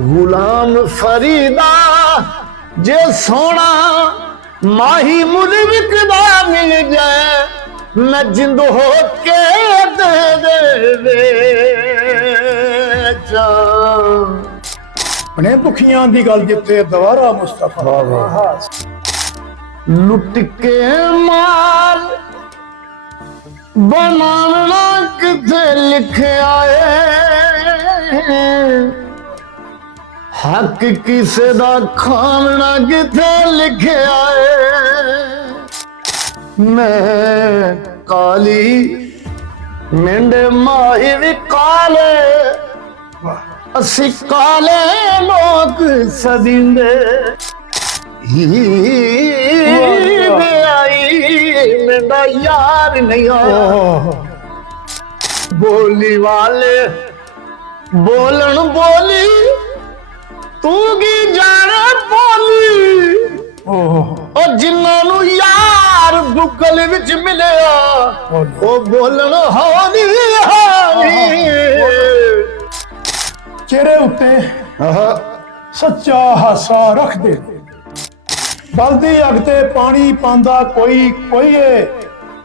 गुलाम फरीदा जे सोना माही मुल विकदा मिल जाए मैं जिंद हो के दे अपने भुखियां दी गल जिथे दोबारा मुस्तफा लुट के माल बनाना किथे लिखे आए हक किसे दा खाना किथे लिखे आए मैं काली मेंढे माही भी काले असी काले लोग सदिंदे आई मेरा यार नहीं आया बोली वाले बोलन बोली तू की जाने बोली और जिन्हों यार गूगल विच मिले वो बोलन हानी चेहरे उत्ते सच्चा हासा रख दे बलदी अग ते पानी पांदा कोई कोई है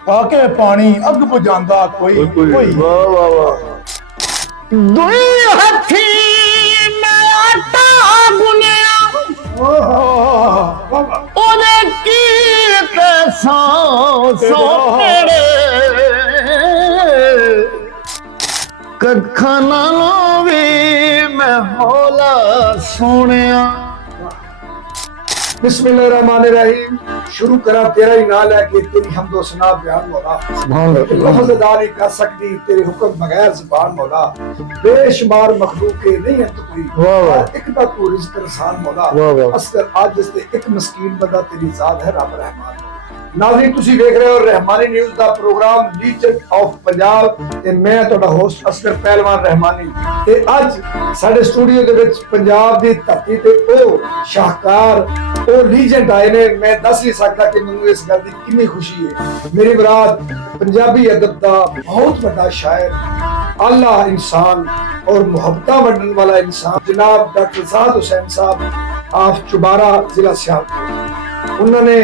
पाके पानी अग बुझांदा कोई कोई वाह वाह वाह दुई हथी मैं आटा गुनिया ओने कीते सौ तेरे कखा ना वी मैं हौला सोनिया बिस्मिल्लाहिर्रहमानिर्रहीम शुरू करा तेरा ही नाम है कि तेरी हमदो सना बयान मौला सुभान अल्लाह लफ्ज़ अदा नहीं कर सकती तेरे हुक्म बगैर ज़ुबान मौला बेशुमार मखलूक के नहीं है तो कोई वाह वाह एक दा तू रिज़्क़ रसान मौला वाह वाह असगर आज जिसते एक मस्कीन बंदा तेरी ज़ात है रब रहमान नाज़रीन तुसी देख रहे हो रहमानी न्यूज़ दा प्रोग्राम लीजेंड ऑफ पंजाब ते मैं ਤੁਹਾਡਾ ਹੋਸਟ ਅਸਗਰ ਪਹਿਲਵਾਨ ਰਹਿਮਾਨੀ ਤੇ ਅੱਜ ਸਾਡੇ ਸਟੂਡੀਓ ਦੇ ਵਿੱਚ ਪੰਜਾਬ ਦੀ ਧਰਤੀ ਤੇ ਉਹ ਸ਼ਾਹਕਾਰ ਉਹ ਲੀਜੈਂਡ ਆਏ ਨੇ ਮੈਂ ਦੱਸ ਨਹੀਂ ਸਕਦਾ ਕਿ ਮੈਨੂੰ ਇਸ ਗੱਲ ਦੀ ਕਿੰਨੀ ਖੁਸ਼ੀ ਹੈ ਮੇਰੀ ਮੁਰਾਦ ਪੰਜਾਬੀ ਅਦਬ ਦਾ ਬਹੁਤ ਵੱਡਾ ਸ਼ਾਇਰ आला इंसान और मोहब्बत वंडन वाला इंसान जनाब डॉक्टर साद हुसैन साहब आप चुबारा जिला सियालकोट उन्होंने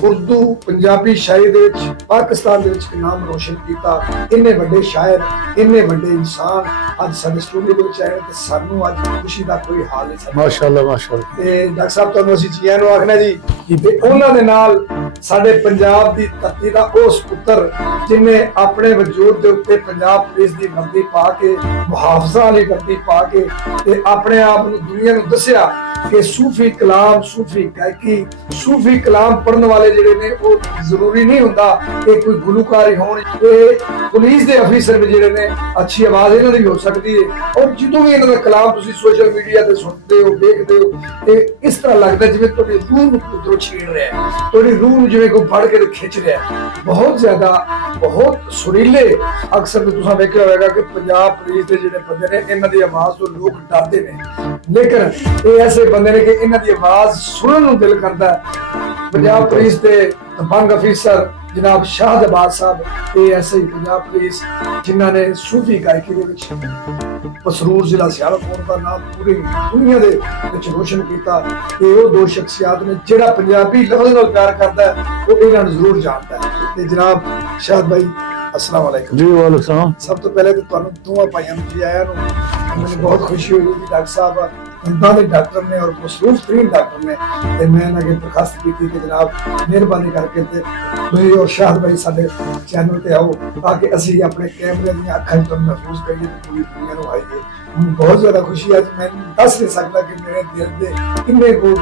उर्दू पंजाबी शायरी दे विच पाकिस्तान दे विच नाम रोशन किया इन्ने बड़े शायर इन्ने बड़े इंसान आज साडे स्टूडियो दे विच आए ते सानू आज खुशी दा कोई हाल नहीं माशाअल्लाह माशाअल्लाह ते डॉक्टर साहब तुहानू असीं जियां नू आखना जी ते उन्हां दे नाल साडे पंजाब दी धरती दा उस पुत्तर जिन्ने अपने वजूद दे उत्ते पंजाब पुलिस दी वर्दी पा के मुहाफजा वाली वर्दी पा के ते अपने आप नू दुनिया नू दस्सिया कि सूफी कलाम सूफी गायकी सूफी कलाम पढ़ने वाले जिहड़े ने वो जरूरी नहीं हुंदा कि कोई गुलूकारी होण ये पुलिस दे अफसर भी जिहड़े ने अच्छी आवाज इन्हां दी हो सकदी है और जिदों भी इन्हां दा कलाम तुसीं सोशल मीडिया ते सुनदे हो देखदे हो ते इस तरह लगदा जिवें तुहाडी रूह नूं उधरों छीड़ रहा है तुहाडी रूह नूं जिवें कोई फड़ के खिंच रहा है बहुत ज्यादा बहुत सुरीले अक्सर तुसां वेखिया होवेगा कि पंजाब पुलिस दे जिहड़े बंदे ने इन्हां दी आवाज तो लोग डरदे ने लेकिन ये ऐसे बंदे ने कि इन्हां दी आवाज सुनन नूं दिल करदा है पंजाब पुलिस दे दबंग अफसर जनाब शाहजबाद साहब ये ऐसे ही पंजाब पुलिस जिन्हां ने सूफी गायकी दे विच पसरूर जिला सियालकोट का नाम पूरी दुनिया दे विच रोशन किया ते वो दो शख्सियत ने जेड़ा पंजाबी लफ्ज़ नाल प्यार करदा है वो इन्हां नूं जरूर जानदा है ते जनाब शाहद भाई अस्सलाम वालेकुम जी वालेकुम सलाम सब तो पहले तो तुहानू दोवां भाइयां नूं जी आया नूं मैंने बहुत खुशी हुई कि डॉक्टर साहब दंदां दे डॉक्टर ने और मसरूफ तरीन डॉक्टर ने ते मैं इन्हां अगे दरखास्त की कि जनाब मेहरबानी करके ते तुसीं और शाहद भाई साडे चैनल ते आओ ताकि असीं अपने कैमरे दी अखां तो महफूज करिए पूरी दुनिया नूं आइए बहुत ज्यादा खुशी है मैं दस नहीं सकता कि मेरे दिल दे किन्ने को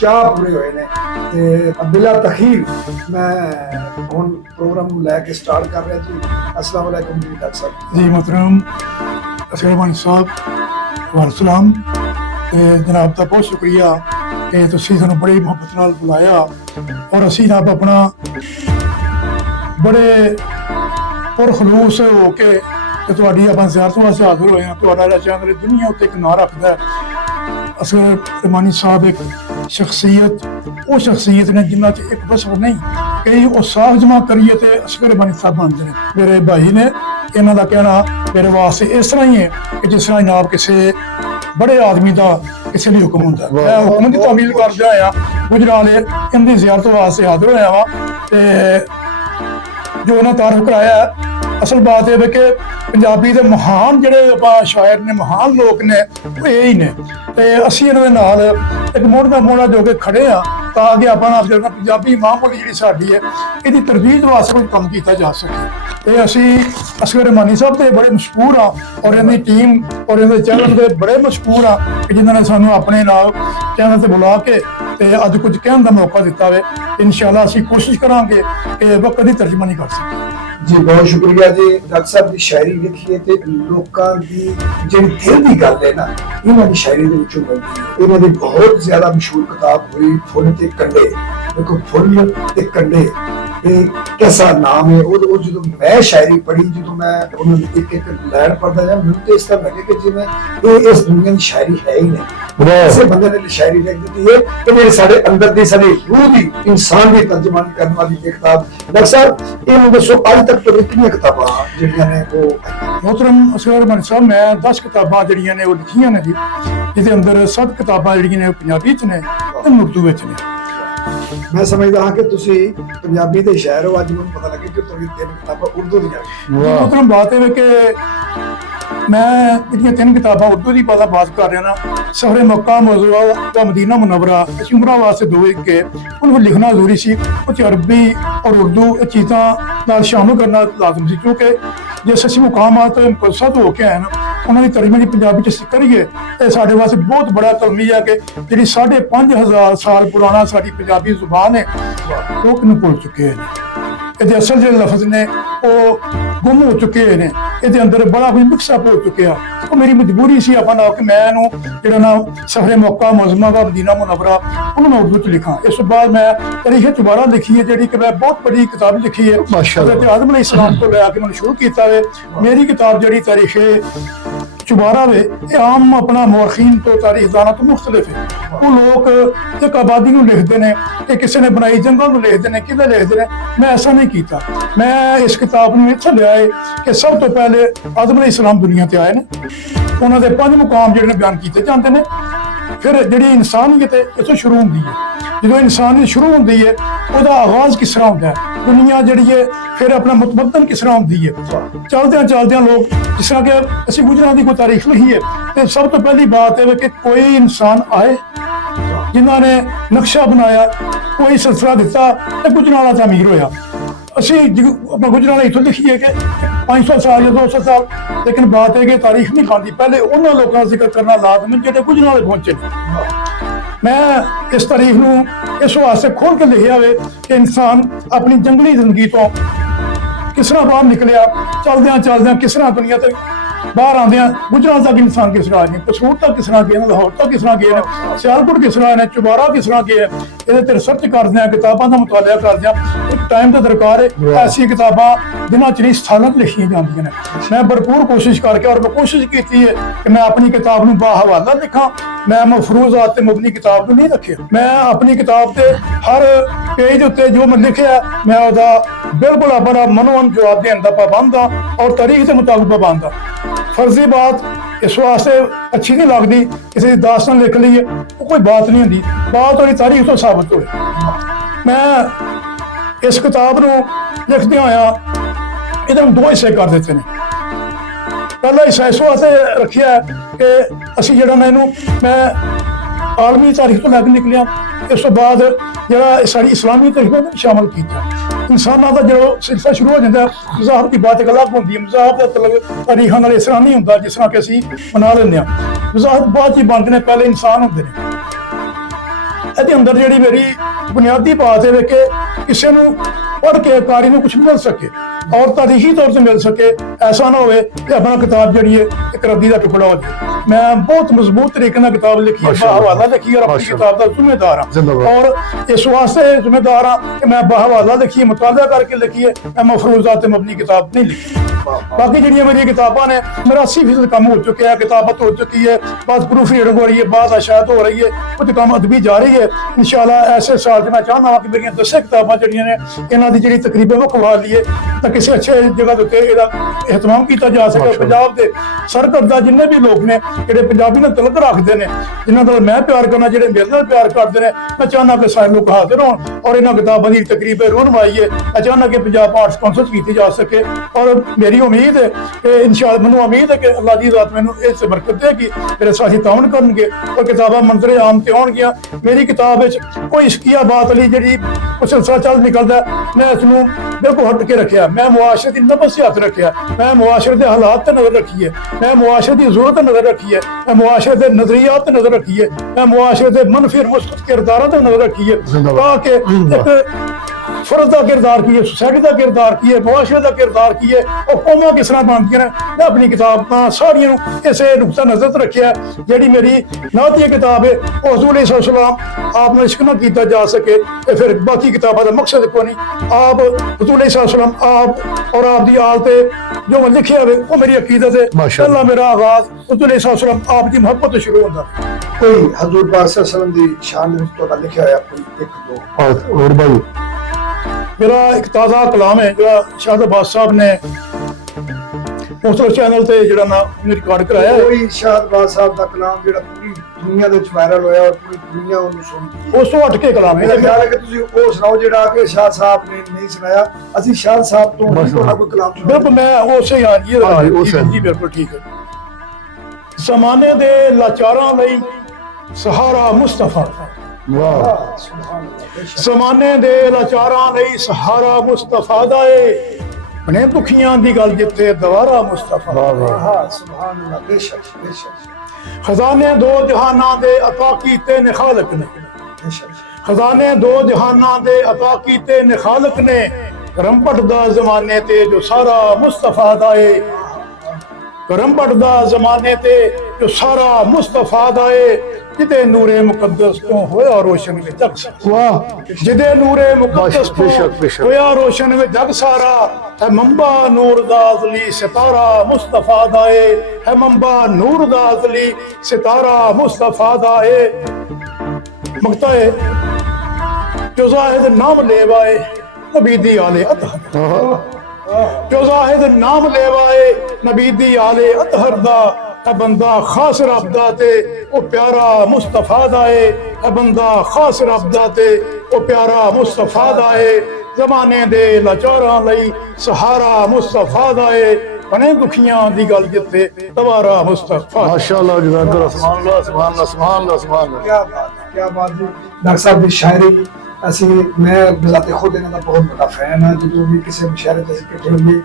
चाह पूरे हुए ने ते बिला तखीर मैं हुण प्रोग्राम नूं लैके स्टार्ट कर रहा जी अस्सलाम वालेकुम जी डॉक्टर साहब जी मोहतरम असलमान साहब वालेकुम जनाब का बहुत शुक्रिया कि तुसीं सानूं बड़ी मुहब्बत नाल बुलाया और असीं जनाब अपना बड़े पुरखलूस हो के तुहाडी आपां ज़ियारत वास्ते हाज़िर होए हैं तुहाडा जिहड़ा चैनल दुनिया उत्ते एक नाम रखदा है असगर रहमानी साहब एक शख्सियत वो शख्सियत ने जिन्ना च एक वसफ नहीं कई वो साफ जमा करिए तो असगर रहमानी साहब बनते हैं मेरे भाई ने इन्हों का कहना मेरे वास्ते इस तरह ही है कि जिस तरह जनाब किसी ਬੜੇ ਆਦਮੀ ਦਾ ਕਿਸੇ ਲਈ ਹੁਕਮ ਹੁੰਦਾ। ਮੈਂ ਹੁਕਮ ਦੀ ਤਾਮੀਲ ਕਰਦਾ ਆ ਗੁਜਰਾਲੇ ਇਹਦੀ ਜ਼ਿਆਰਤ ਵਾਸਤੇ ਹਾਜ਼ਰ ਹੋਇਆ ਵਾ ਤੇ ਜੋ ਉਹਨਾਂ ਤਾਰਫ ਕਰਾਇਆ। ਅਸਲ ਬਾਤ ਇਹ ਹੈ ਕਿ ਪੰਜਾਬੀ ਦੇ ਮਹਾਨ ਜਿਹੜੇ ਆਪਾਂ ਸ਼ਾਇਰ ਨੇ, ਮਹਾਨ ਲੋਕ ਨੇ, ਉਹ ਇਹ ਹੀ ਨੇ ਤੇ ਅਸੀਂ ਇਹਨਾਂ ਦੇ ਨਾਲ ਇੱਕ ਮੋਢ ਨਾਲ ਮੋਢਾ ਜੋ ਕੇ ਖੜੇ ਆ ਤਾਂ ਕਿ ਆਪਾਂ ਨਾਲ ਜਿਹੜਾ ਪੰਜਾਬੀ ਮਾਂ ਬੋਲੀ ਜਿਹੜੀ ਸਾਡੀ ਹੈ ਇਹਦੀ ਤਰਜੀਹ ਵਾਸਤੇ ਕੋਈ ਕੰਮ ਕੀਤਾ ਜਾ ਸਕੇ। ਤੇ ਅਸੀਂ ਅਸਗਰ ਮਾਨੀ ਸਾਹਿਬ ਤੇ ਬੜੇ ਮਸ਼ਹੂਰ ਆ ਔਰ ਇਹਨਾਂ ਦੀ ਟੀਮ ਔਰ ਇਹਨਾਂ ਦੇ ਚੈਨਲ ਦੇ ਬੜੇ ਮਸ਼ਹੂਰ ਆ ਕਿ ਜਿਨ੍ਹਾਂ ਨੇ ਸਾਨੂੰ ਆਪਣੇ ਨਾਲ ਚੈਨਲ ਤੇ ਬੁਲਾ ਕੇ ਤੇ ਅੱਜ ਕੁਝ ਕਹਿਣ ਦਾ ਮੌਕਾ ਦਿੱਤਾ ਵੇ। ਇਨਸ਼ਾਅੱਲਾ ਅਸੀਂ ਕੋਸ਼ਿਸ਼ ਕਰਾਂਗੇ ਕਿ ਵਕਤ ਦੀ ਤਰਜਮਾਨੀ ਕਰ ਸਕੀਏ। ਜੀ ਬਹੁਤ ਸ਼ੁਕਰੀਆ ਜੀ। ਡਾਕਟਰ ਸਾਹਿਬ ਦੀ ਸ਼ਾਇਰੀ ਲਿਖੀ ਹੈ ਤੇ ਲੋਕਾਂ ਦੀ ਜਿਹੜੀ ਦਿਲ ਦੀ ਗੱਲ ਹੈ ਨਾ, ਇਹਨਾਂ ਦੀ ਸ਼ਾਇਰੀ ਦੇ ਵਿੱਚੋਂ ਮਿਲਦੀ ਹੈ। ਇਹਨਾਂ ਦੀ ਬਹੁਤ ਜ਼ਿਆਦਾ ਮਸ਼ਹੂਰ ਕਿਤਾਬ ਹੋਈ ਫੁੱਲ ਤੇ ਕੰਡੇ। ਦੇਖੋ ਫੁੱਲ ਤੇ ਕੰਡੇ ਇਹ ਕਿਹਦਾ ਨਾਮ ਹੈ। ਉਹ ਜਦੋਂ ਮੈਂ ਸ਼ਾਇਰੀ ਪੜ੍ਹੀ, ਜਦੋਂ ਮੈਂ ਉਹਨਾਂ ਦੀ ਇੱਕ ਇੱਕ ਲਾਈਨ ਪੜ੍ਹਦਾ ਜਾਂ ਮੈਨੂੰ ਤੇ ਇਸ ਤਰ੍ਹਾਂ ਲੱਗੇ ਕਿ ਜਿਵੇਂ ਇਹ ਇਸ ਦੁਨੀਆ ਦੀ ਸ਼ਾਇਰੀ ਹੈ ਹੀ ਨਹੀਂ। ਐਸੇ ਬੰਦੇ ਨੇ ਸ਼ਾਇਰੀ ਲਿਖ ਦਿੱਤੀ ਹੈ ਕਿ ਜਿਹੜੇ ਸਾਡੇ ਅੰਦਰ ਦੀ, ਸਾਡੀ ਰੂਹ ਦੀ, ਇਨਸਾਨ ਦੀ ਤਰਜਮਾਨੀ ਕਰਨ ਵਾਲੀ ਇਹ ਕਿਤਾਬ। ਡਾਕਟਰ ਸਾਹਿਬ ਇਹਨੂੰ ਦੱਸੋ, ਅੱਜ ਤੱਕ ਤੁਹਾਡੀ ਕਿੰਨੀਆਂ ਕਿਤਾਬਾਂ ਜਿਹੜੀਆਂ ਨੇ ਉਹ? ਮੁਹਤਰਮ ਅਸਗਰ ਮਾਨੀ ਸਾਹਿਬ, ਮੈਂ 10 ਕਿਤਾਬਾਂ ਜਿਹੜੀਆਂ ਨੇ ਉਹ ਲਿਖੀਆਂ ਨੇ ਜੀ, ਜਿਹਦੇ ਅੰਦਰ 7 ਕਿਤਾਬਾਂ ਜਿਹੜੀਆਂ ਨੇ ਪੰਜਾਬੀ ਚ ਨੇ ਤੇ ਉਰਦੂ ਵਿੱਚ ਨੇ। ਮੈਂ ਸਮਝਦਾ ਹਾਂ ਕਿ ਤੁਸੀਂ ਪੰਜਾਬੀ ਦੇ ਸ਼ਾਇਰ ਹੋ। ਅੱਜ ਮੈਨੂੰ ਪਤਾ ਲੱਗੇ ਕਿ ਤੁਹਾਡੀ 3 ਕਿਤਾਬਾਂ ਉਰਦੂ ਦੀਆਂ। ਮੁਹਤਰਮ ਬਾਤ ਇਹ ਕਿ ਮੈਂ ਜਿਹੜੀਆਂ 3 ਕਿਤਾਬਾਂ ਉਰਦੂ ਦੀ ਬਾਤ ਕਰ ਰਿਹਾ ਨਾ, ਸਫਰੇ ਮੱਕਾ ਮੌਜ਼ੂਆ ਤੇ ਮਦੀਨਾ ਮੁਨੱਵਰਾ, ਅਸੀਂ ਉਮਰਾਂ ਵਾਸਤੇ ਦੋ ਇੱਕ ਕੇ ਉਹਨੂੰ ਲਿਖਣਾ ਜ਼ਰੂਰੀ ਸੀ। ਉਹ 'ਚ ਅਰਬੀ ਔਰ ਉਰਦੂ ਇਹ ਚੀਜ਼ਾਂ ਨਾਲ ਸ਼ਾਮਲ ਕਰਨਾ ਲਾਜ਼ਮ ਸੀ, ਕਿਉਂਕਿ ਜੇ ਅਸੀਂ ਮੁਕਾਮਾਤ ਮੁਕੱਸਦ ਹੋ ਕੇ ਆਏ ਨਾ, ਉਹਨਾਂ ਦੀ ਤਰਜਮਾਨੀ ਪੰਜਾਬੀ ਚ ਕਰੀਏ ਤੇ ਸਾਡੇ ਵਾਸਤੇ ਬਹੁਤ ਬੜਾ ਕਲਮੀ ਹੈ ਕਿ ਜਿਹੜੀ 5,500 ਸਾਲ ਪੁਰਾਣਾ ਸਾਡੀ ਪੰਜਾਬੀ ਜ਼ੁਬਾਨ ਹੈ ਉਹ ਕਿਨੂੰ ਭੁੱਲ ਚੁੱਕੇ ਨੇ। ਇਹਦੇ ਅਸਲ ਜਿਹੜੇ ਲਫ਼ਜ਼ ਨੇ ਉਹ ਗੁੰਮ ਹੋ ਚੁੱਕੇ ਨੇ। ਇਹਦੇ ਅੰਦਰ ਬੜਾ ਕੁਝ ਮਿਕਸਅਪ ਹੋ ਚੁੱਕਿਆ। ਉਹ ਮੇਰੀ ਮਜਬੂਰੀ ਸੀ ਆਪਣਾ ਕਿ ਮੈਂ ਇਹਨੂੰ ਜਿਹੜਾ ਨਾ ਸਫਰੇ ਮੱਕਾ ਮੁਅੱਜ਼ਮਾ ਦਾ ਮਦੀਨਾ ਮੁਨੱਵਰਾ ਉਹਨੂੰ ਮੈਂ ਉਰਦੂ ਚ ਲਿਖਾਂ। ਇਸ ਤੋਂ ਬਾਅਦ ਮੈਂ ਤਾਰੀਖ ਚੁਬਾਰਾ ਲਿਖੀ ਹੈ, ਜਿਹੜੀ ਕਿ ਮੈਂ ਬਹੁਤ ਬੜੀ ਕਿਤਾਬ ਲਿਖੀ ਹੈ। ਹਜ਼ਰਤ ਆਦਮ अलैहिस्सलाम ਤੋਂ ਲੈ ਕੇ ਮੈਨੂੰ ਸ਼ੁਰੂ ਕੀਤਾ ਵੇ। ਮੇਰੀ ਕਿਤਾਬ ਜਿਹੜੀ ਤਾਰੀਖ चुबारा वे ये आम अपना मौरखीन तो तारीखदाना तो मुख्तलिफ है। वो लोग एक आबादी को लिखते हैं कि किसी ने बनाई जंगल में लिखते हैं कि लिखते हैं। मैं ऐसा नहीं किया। मैं इस किताब में इत्थे लिया है कि सब तो पहले आदम अलैहिस्सलाम दुनिया ते आए ने, उन्होंने 5 मुकाम जिहड़े बयान किए जाते हैं। फिर जिहड़ी इंसानियत है इत्थों शुरू होंदी है। जो इंसानियत शुरू होंदी है उसका आगाज किस तरह होता है, दुनिया जिहड़ी है फिर अपना मुतमदन किस तरह होंदी है। चलद्या चलद्या लोग जिस तरह के असीं गुजरां दी कोई तारीख लिखी है तो सब तो पहली बात है कि कोई इंसान आए जिन्होंने नक्शा बनाया, कोई सिलसिला दिता तो गुजरां वाला तामीर होया। असी अपना गुजरां वाला इत्थों लिखी है कि 500 साल या 200 साल, लेकिन बात है कि तारीख नहीं खाती। पहले उन्होंने लोगों का जिक्र करना लाजम है जो गुजरां वाले पहुंचे। मैं इस तारीख नूं इस वास्ते खोल के लिखिया वे कि इंसान अपनी जंगली जिंदगी तो किस तरह बाहर निकलिया, चलद्या चलद्या किस तरह दुनिया तक बाहर आंदिया गुजरां तक इंसान किस तरह आए, कसूर तक किस तरह गए, लाहौर तक किस तरह गए, सियालकोट किस तरह आए, चुबारा किस तरह गए। ये रिसर्च करते हैं, किताबों का मुताला करते हैं। एक टाइम तो दरकार है ऐसी किताबां जिन्होंने चनी स्थानत लिखिया जांदियां ने। मैं भरपूर कोशिश करके और मैं कोशिश की है कि मैं अपनी किताब नूं बाहवाला लिखा। मैं मफरूजात ते मुबनी किताब नूं नहीं रखिया। मैं अपनी किताब के हर पेज उत्ते जो मैं लिखिया मैं उसदा बिल्कुल अपना मनोमन जवाब देने का पाबंद हाँ और तारीख के मुताबिक पाबंद हाँ। फर्जी बात इस वास्ते अच्छी नहीं लगती, किसी की दास्तान लिख ली है वो कोई बात नहीं होती, बात और तारीख तो साबित होए। मैं इस किताब नूं लिखदे होया इहदे 2 हिस्से कर दिते ने। पहला हिस्सा इस वास्ते रखिया कि असीं जिहड़ा ना इहनूं मैं आलमी तारीख तो लैके निकलिया, इस तो बाद जिहड़ा साडी इस्लामी तारीख में शामिल किया। इंसानों का जो सिलसिला शुरू हो जाता है, मज़ाहब की बात एक अलग होती है। मज़ाहब का मतलब तारीखों नाल इस तरह नहीं होता जिस तरह कि असीं मना लेंदे हां। मज़ाहब बाद च बनते हैं, पहले इंसान होंदे ने। ਇਹਦੇ अंदर जिहड़ी मेरी बुनियादी बात है कि किसी नूं पढ़ के कारी नूं कुछ मिल सके और तारीखी तौर से मिल सके। ऐसा ना हो कि अपना किताब जिहड़ी है एक रद्दी का टुकड़ा हो जाए। मैं बहुत मजबूत तरीके नाल किताब लिखी है, बाहवाला लिखी और अपनी किताब का जिम्मेदार हाँ। और इस वास्ते जिम्मेदार हाँ कि मैं बाहवाला लिखी, मुताला करके लिखी है। मैं मफरूजात अपनी किताब नहीं लिखी। बाकी जिहड़ियां मेरी किताबां ने मेरा 80% काम हो चुका है, किताबत हो चुकी है, बाद प्रूफ रीडिंग हो रही है, बाद अशायत हो रही है, कुछ काम अदबी जा रही है। इंशाअल्लाह ऐसे साल मैं चाहना कि मेरी 10 किताबां जिहड़ियां ने इन्हां ਦੀ ਜਿਹੜੀ ਤਕਰੀਬਨ ਉਹ ਕਰਵਾ ਲਈਏ ਤਾਂ ਕਿਸੇ ਅੱਛੇ ਜਗ੍ਹਾ ਦੇ ਉੱਤੇ ਇਹਦਾ ਇਹਤਮਾਮ ਕੀਤਾ ਜਾ ਸਕੇ। ਪੰਜਾਬ ਦੇ ਸਰਕਰਦਾ ਜਿੰਨੇ ਵੀ ਲੋਕ ਨੇ ਜਿਹੜੇ ਪੰਜਾਬੀ ਨਾਲ ਤਿਲਕ ਰੱਖਦੇ ਨੇ, ਜਿਨ੍ਹਾਂ ਨਾਲ ਮੈਂ ਪਿਆਰ ਕਰਨਾ, ਜਿਹੜੇ ਮੇਰੇ ਨਾਲ ਪਿਆਰ ਕਰਦੇ ਨੇ, ਮੈਂ ਚਾਹੁੰਦਾ ਕਿ ਸਾਰੇ ਲੋਕ ਹਾਜ਼ਰ ਹੋਣ ਔਰ ਇਹਨਾਂ ਕਿਤਾਬਾਂ ਦੀ ਤਕਰੀਬ ਰੂਨਮਾਈ ਹੈ। ਮੈਂ ਚਾਹੁੰਦਾ ਕਿ ਪੰਜਾਬ ਆਰਟਸ ਕੌਂਸਲ ਕੀਤੀ ਜਾ ਸਕੇ ਔਰ ਮੇਰੀ ਉਮੀਦ ਹੈ ਕਿ ਇਨਸ਼ਾਅੱਲਾ ਮੈਨੂੰ ਉਮੀਦ ਹੈ ਕਿ ਅੱਲਾਹ ਦੀ ਜ਼ਾਤ ਮੈਨੂੰ ਇਸ ਬਰਕਤ ਦੇਗੀ, ਮੇਰੇ ਸਾਥੀ ਤਾਉਨ ਕਰਨਗੇ ਔਰ ਕਿਤਾਬਾਂ ਮੰਜ਼ਰੇ ਆਮ ਤੇ ਆਉਣਗੀਆਂ। ਮੇਰੀ ਕਿਤਾਬ ਵਿੱਚ ਕੋਈ ਇਸ਼ਕੀਆ ਬਾਤ ਲਈ ਜਿਹੜੀ ਉਹ ਸਿਲਸਿਲਾ ਚੱਲ ਨਿਕਲਦਾ, ਮੈਂ ਇਸ ਨੂੰ ਬਿਲਕੁਲ ਹਟ ਕੇ ਰੱਖਿਆ। ਮੈਂ ਮੁਆਸ਼ਰੇ ਦੀ ਨਬਜ਼ ਤੇ ਹੱਥ ਰੱਖਿਆ, ਮੈਂ ਮੁਆਸ਼ਰੇ ਦੇ ਹਾਲਾਤ ਤੇ ਨਜ਼ਰ ਰੱਖੀ ਹੈ, ਮੈਂ ਮੁਆਸ਼ਰੇ ਦੀ ਜ਼ਰੂਰਤ ਤੇ ਨਜ਼ਰ ਰੱਖੀ ਹੈ, ਮੈਂ ਮੁਆਸ਼ਰੇ ਦੇ ਨਜ਼ਰੀयात ਤੇ ਨਜ਼ਰ ਰੱਖੀ ਹੈ, ਮੈਂ ਮੁਆਸ਼ਰੇ ਦੇ मनफी और मुस्बत किरदारों ਤੇ नजर रखी है ताकि एक फर्ज का किरदार की है, सोसाइटी का किरदार की है, मुआशरे का किरदार की है और कौमां किस तरह बनती ने। मैं अपनी किताबां सारियां इस नुकता नजर रखिया जी मेरी नाती किताब है हज़ूर सलाम आप में इश्क ना किया जा सके तो फिर बाकी किताबों का मकसद को नहीं। आप हज़ूर सलाम आप और आपकी आलते जो मैं लिखिया है वो मेरी अकीदत है। अल्लाह मेरा आगाज हज़ूर सलाम आप की मोहब्बत शुरू होता कोई हज़ूर पाक सल्लल्लाहु अलैहि वसल्लम की शान में तो लिखा है कोई एक दो और भाई मेरा एक ताज़ा कलाम है जो शाहद अब्बास साहब ने उस चैनल ते जड़ा ना रिकॉर्ड कराया है। कोई शाहद अब्बास साहब दा कलाम जेड़ा पूरी दुनिया दे विच वायरल होया और पूरी दुनिया उन्हें सुनती है। उस तो हट के कलाम है। मेरा ख्याल है कि तुसी वो सुनाओ जेड़ा कि शाह साहब ने नहीं सुनाया। असि शाह साहब तो थोड़ा कोई कलाम सुनाओ। बिल्कुल मैं उसे ही हां जी बिल्कुल ठीक है। ज़माने दे लाचारां लई सहारा मुस्तफा ज़माने दे लाचारां लई सहारा मुस्तफा दा ए अपने दुखियां दी गल जिथे दवारा मुस्तफा सुभान अल्लाह बेशक बेशक खजाने दो जहाना दे अता कीते ने खालिक ने खजाने दो जहाना दे अता कीते ने खालिक ने करम पटदा ज़माने ते जो सारा मुस्तफा दा ए करम पटदा ज़माने ते जो सारा मुस्तफा दा ए जिदे नूरे मुकद्दस तो होया रोशन में जग वाह जिदे नूरे मुकद्दस तो होया रोशन में जग सारा है मंबा नूर दा अज़ली सितारा मुस्तफा दा है मंबा नूर दा अज़ली सितारा मुस्तफा दा मगता है जो जाहिद नाम लेवाए नबी दी आले अतहर जो जाहिद नाम लेवाए नबी दी आले अतहर दा है बंदा खास रब दा ते ओ प्यारा मुस्तफा दा है बंदा खास रब दा ते ओ प्यारा मुस्तफा दा है ज़माने दे लाचारां लई सहारा मुस्तफा दा है बने दुखियां दी गल जिथे दवारा मुस्तफा माशाअल्लाह जज़ाकल्लाह सुभान अल्लाह सुभान अल्लाह सुभान अल्लाह सुभान अल्लाह क्या बात है। डॉक्टर साहब की शायरी ਅਸੀਂ ਮੈਂ ਬਜ਼ਾਤੇ ਖੁਦ ਇਹਨਾਂ ਦਾ ਬਹੁਤ ਵੱਡਾ ਫੈਨ ਹਾਂ। ਜਦੋਂ ਵੀ ਕਿਸੇ ਮੁਸ਼ਾਇਰੇ ਤੇ ਇਕੱਠੇ ਹੋਈਏ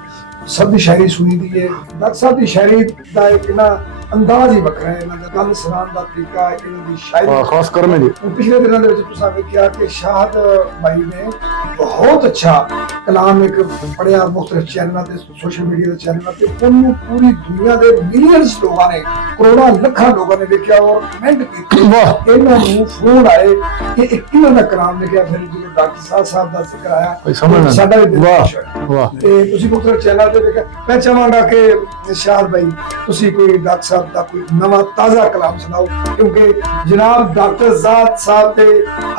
ਸਭ ਦੀ ਸ਼ਾਇਰੀ ਸੁਣੀ ਦੀ ਹੈ। ਡਾਕਟਰ ਸਾਹਿਬ ਦੀ ਸ਼ਾਇਰੀ ਦਾ ਇੱਕ ਨਾ ਅੰਦਾਜ਼ ਹੀ ਵੱਖਰਾ ਹੈ, ਇਹਨਾਂ ਦਾ ਗੱਲ ਸੁਣਾਉਣ ਦਾ ਤਰੀਕਾ, ਇਹਨਾਂ ਦੀ ਸ਼ਾਇਰੀ ਖਾਸ ਕਰ ਮੇਰੀ ਪਿਛਲੇ ਦਿਨਾਂ ਦੇ ਵਿੱਚ ਤੁਸੀਂ ਵੇਖਿਆ ਕਿ ਸ਼ਾਹਦ ਭਾਈ ਨੇ ਬਹੁਤ ਅੱਛਾ ਕਲਾਮ ਇੱਕ ਪੜਿਆ ਮੁਖਤਲਿਫ ਚੈਨਲਾਂ ਤੇ ਸੋਸ਼ਲ ਮੀਡੀਆ ਦੇ ਚੈਨਲਾਂ ਤੇ ਉਹਨੂੰ ਪੂਰੀ ਦੁਨੀਆ ਦੇ ਮਿਲੀਅਨਸ ਲੋਕਾਂ ਨੇ ਕਰੋੜਾਂ ਲੱਖਾਂ ਲੋਕਾਂ ਨੇ ਵੇਖਿਆ ਔਰ ਕਮੈਂਟ ਕੀਤੇ। ਇਹਨਾਂ ਨੂੰ ਫੋਨ ਆਏ ਕਿ ਇੱਕ ਕਿਹਨਾਂ ਦਾ ਕਲਾਮ ਲਿਖਿਆ। ਫਿਰ ਜਦੋਂ ਡਾਕਟਰ ਸਾਹਿਬ ਦਾ ਜ਼ਿਕਰ ਆਇਆ ਸਾਡਾ ਵੀ ਵਾਹ ਤੇ ਤੁਸੀਂ ਮੁਖਤਲਿਫ ਚੈਨਲ ਤੇ ਦੇਖਿਆ। ਮੈਂ ਚਾਹਾਂਗਾ ਕਿ ਸ਼ਾਹਦ ਭਾਈ ਤੁਸੀਂ ਕੋਈ ਡਾਕਟਰ ਸਾਹਿਬ ਦਾ ਕੋਈ ਨਵਾਂ ਤਾਜ਼ਾ ਕਲਾਮ ਸੁਣਾਓ ਕਿਉਂਕਿ ਜਨਾਬ ਡਾਕਟਰ ਜ਼ਾਤ ਸਾਹਿਬ ਦੇ